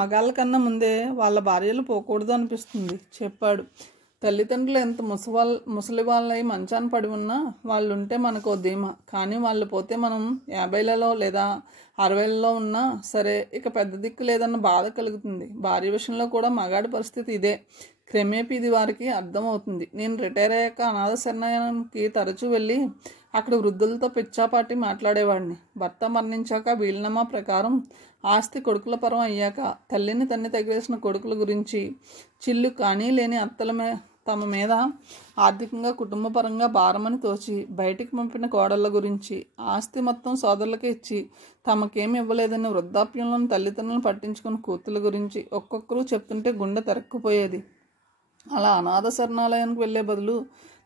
మగాళ్ళ కన్నా ముందే వాళ్ళ భార్యలు పోకూడదు అనిపిస్తుంది చెప్పాడు. తల్లిదండ్రులు ఎంత ముసలి వాళ్ళై మంచాన పడి ఉన్నా వాళ్ళు ఉంటే మనకు ధీమా. కానీ వాళ్ళు పోతే మనం 50లలో లేదా 60లలో ఉన్నా సరే ఇక పెద్ద దిక్కు లేదన్న బాధ కలుగుతుంది. భార్య విషయంలో కూడా మగాడి పరిస్థితి ఇదే. క్రమేపీ ఇది వారికి అర్థమవుతుంది. నేను రిటైర్ అయ్యాక అనాథ శరణాలయానికి తరచూ వెళ్ళి అక్కడ వృద్ధులతో పిచ్చాపాటి మాట్లాడేవాడిని. భర్త మరణించాక వీలునామా ప్రకారం ఆస్తి కొడుకుల పరం అయ్యాక తల్లిని తన్ని తగిలేసిన కొడుకుల గురించి, చిల్లు కానీ లేని అత్తల తమ మీద ఆర్థికంగా కుటుంబపరంగా భారమని తోచి బయటికి పంపిన కోడళ్ళ గురించి, ఆస్తి మొత్తం సోదరులకే ఇచ్చి తమకేమి ఇవ్వలేదని వృద్ధాప్యంలోని తల్లిదండ్రులను పట్టించుకున్న కూతుళ్ళ గురించి ఒక్కొక్కరు చెప్తుంటే గుండె తెరక్కుపోయేది. అలా అనాథ శరణాలయానికి వెళ్లే బదులు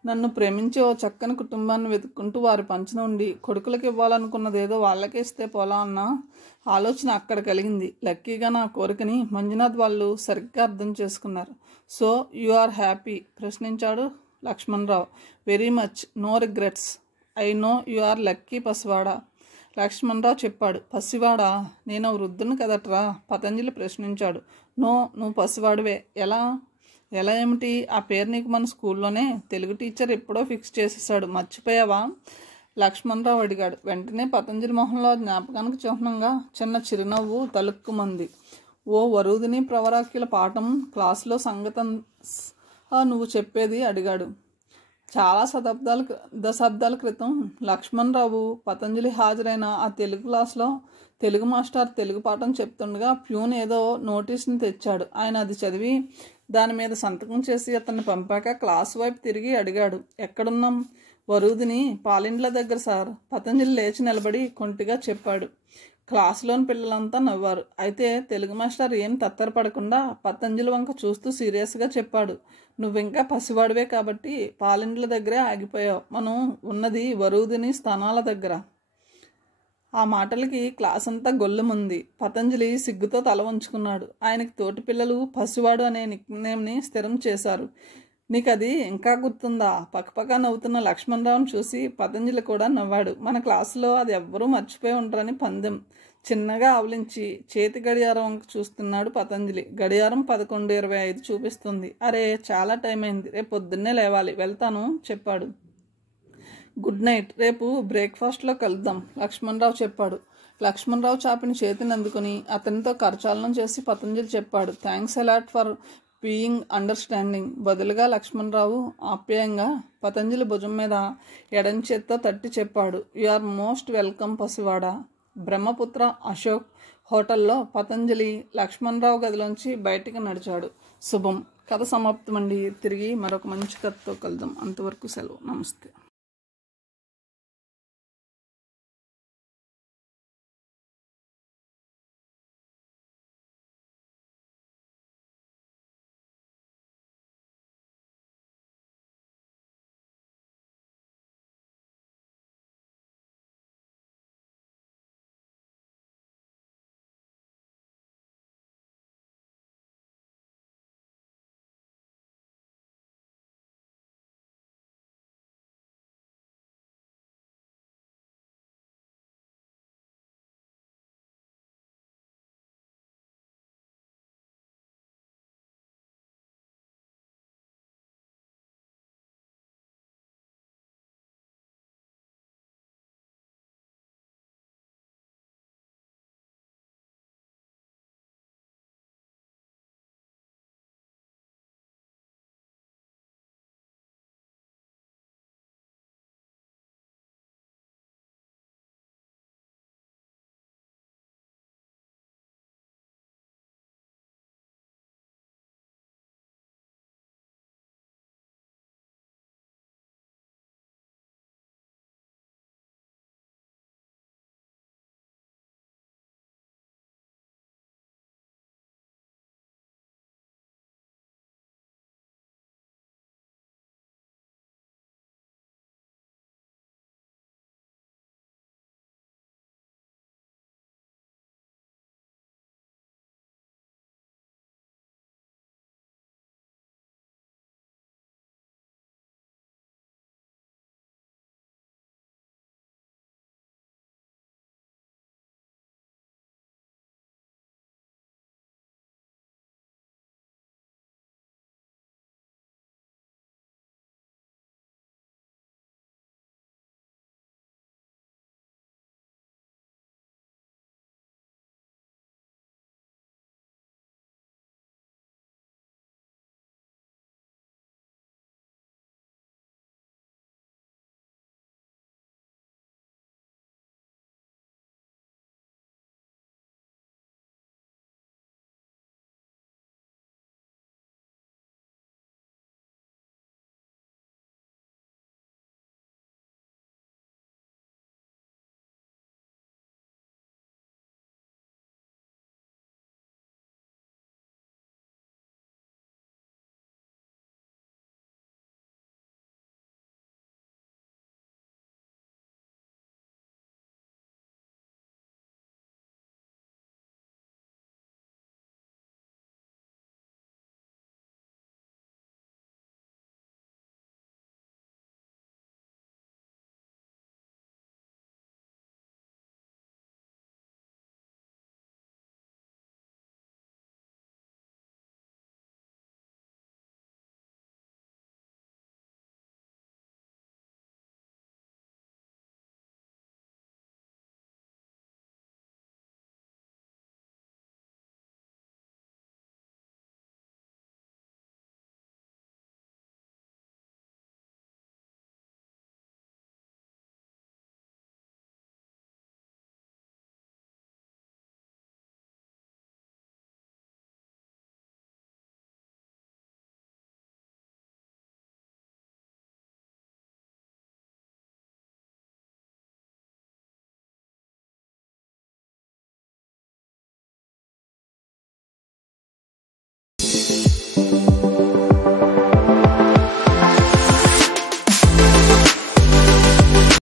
నన్ను ప్రేమించే ఓ చక్కని కుటుంబాన్ని వెతుక్కుంటూ వారి పంచన ఉండి కొడుకులకు ఇవ్వాలనుకున్నదేదో వాళ్ళకే ఇస్తే పోలా అన్న ఆలోచన అక్కడ కలిగింది. లక్కీగా నా కోరికని మంజునాథ్ వాళ్ళు సరిగ్గా అర్థం చేసుకున్నారు. So you are happy? ప్రశ్నించాడు Lakshmanarao. Very much, no regrets. I know you are lucky పసివాడ, లక్ష్మణరావు చెప్పాడు. పసివాడా? నేను వృద్ధుని కదట్రా? పతంజలి ప్రశ్నించాడు. నో, నువ్వు పసివాడివే. ఎలా ఏమిటి? ఆ పేరు నీకు మన స్కూల్లోనే తెలుగు టీచర్ ఎప్పుడో ఫిక్స్ చేసేసాడు, మర్చిపోయావా? లక్ష్మణరావు అడిగాడు. వెంటనే పతంజలి మొహంలో జ్ఞాపకానికి చిహ్నంగా చిన్న చిరునవ్వు తలుక్కుమంది. ఓ వరుదిని ప్రవరాఖ్యుల పాఠం క్లాసులో నువ్వు చెప్పేది అడిగాడు. చాలా దశాబ్దాల క్రితం లక్ష్మణరావు పతంజలి హాజరైన ఆ తెలుగు క్లాస్లో తెలుగు మాస్టర్ తెలుగు పాఠం చెప్తుండగా ప్యూన్ ఏదో నోటీస్ని తెచ్చాడు. ఆయన అది చదివి దాని మీద సంతకం చేసి అతన్ని పంపాక క్లాస్ వైపు తిరిగి అడిగాడు. ఎక్కడున్నాం? వరుదిని పాలిండ్ల దగ్గర సార్. పతంజలి లేచి నిలబడి కొంటిగా చెప్పాడు. క్లాసులోని పిల్లలంతా నవ్వారు. అయితే తెలుగు మాస్టర్ ఏం తత్తరపడకుండా పతంజలి వంక చూస్తూ సీరియస్గా చెప్పాడు. నువ్వింకా పసివాడివే కాబట్టి పాలిండ్ల దగ్గరే ఆగిపోయావు. మనం ఉన్నది వరుదిని స్థానాల దగ్గర. ఆ మాటలకి క్లాస్ అంతా గొల్లుముంది. పతంజలి సిగ్గుతో తల వంచుకున్నాడు. ఆయనకి తోటి పిల్లలు పసివాడు అనే నిక్నేమ్ని స్థిరం చేశారు. నీకది ఇంకా గుర్తుందా? పక్కపక్క నవ్వుతున్న లక్ష్మణరావుని చూసి పతంజలి కూడా నవ్వాడు. మన క్లాసులో అది ఎవ్వరూ మర్చిపోయి ఉంటారని పందెం. చిన్నగా ఆవలించి చేతి గడియారం వంక చూస్తున్నాడు పతంజలి. గడియారం 11:25 చూపిస్తుంది. అరే, చాలా టైం అయింది. రేపు పొద్దున్నే లేవాలి. వెళ్తాను చెప్పాడు. Good night. రేపు బ్రేక్ఫాస్ట్లో కలుద్దాం లక్ష్మణరావు చెప్పాడు. లక్ష్మణరావు చాపిన చేతిని అందుకుని అతనితో కరచాలనం చేసి పతంజలి చెప్పాడు. Thanks a lot for being understanding. బదులుగా లక్ష్మణరావు ఆప్యాయంగా పతంజలి భుజం మీద ఎడం చేత్తో తట్టి చెప్పాడు. యు ఆర్ మోస్ట్ వెల్కమ్ పసివాడ. బ్రహ్మపుత్ర అశోక్ హోటల్లో పతంజలి లక్ష్మణరావు గదిలోంచి బయటికి నడిచాడు. శుభం. కథ సమాప్తమండి. తిరిగి మరొక మంచి కథతో కలుద్దాం. అంతవరకు సెలవు. నమస్తే.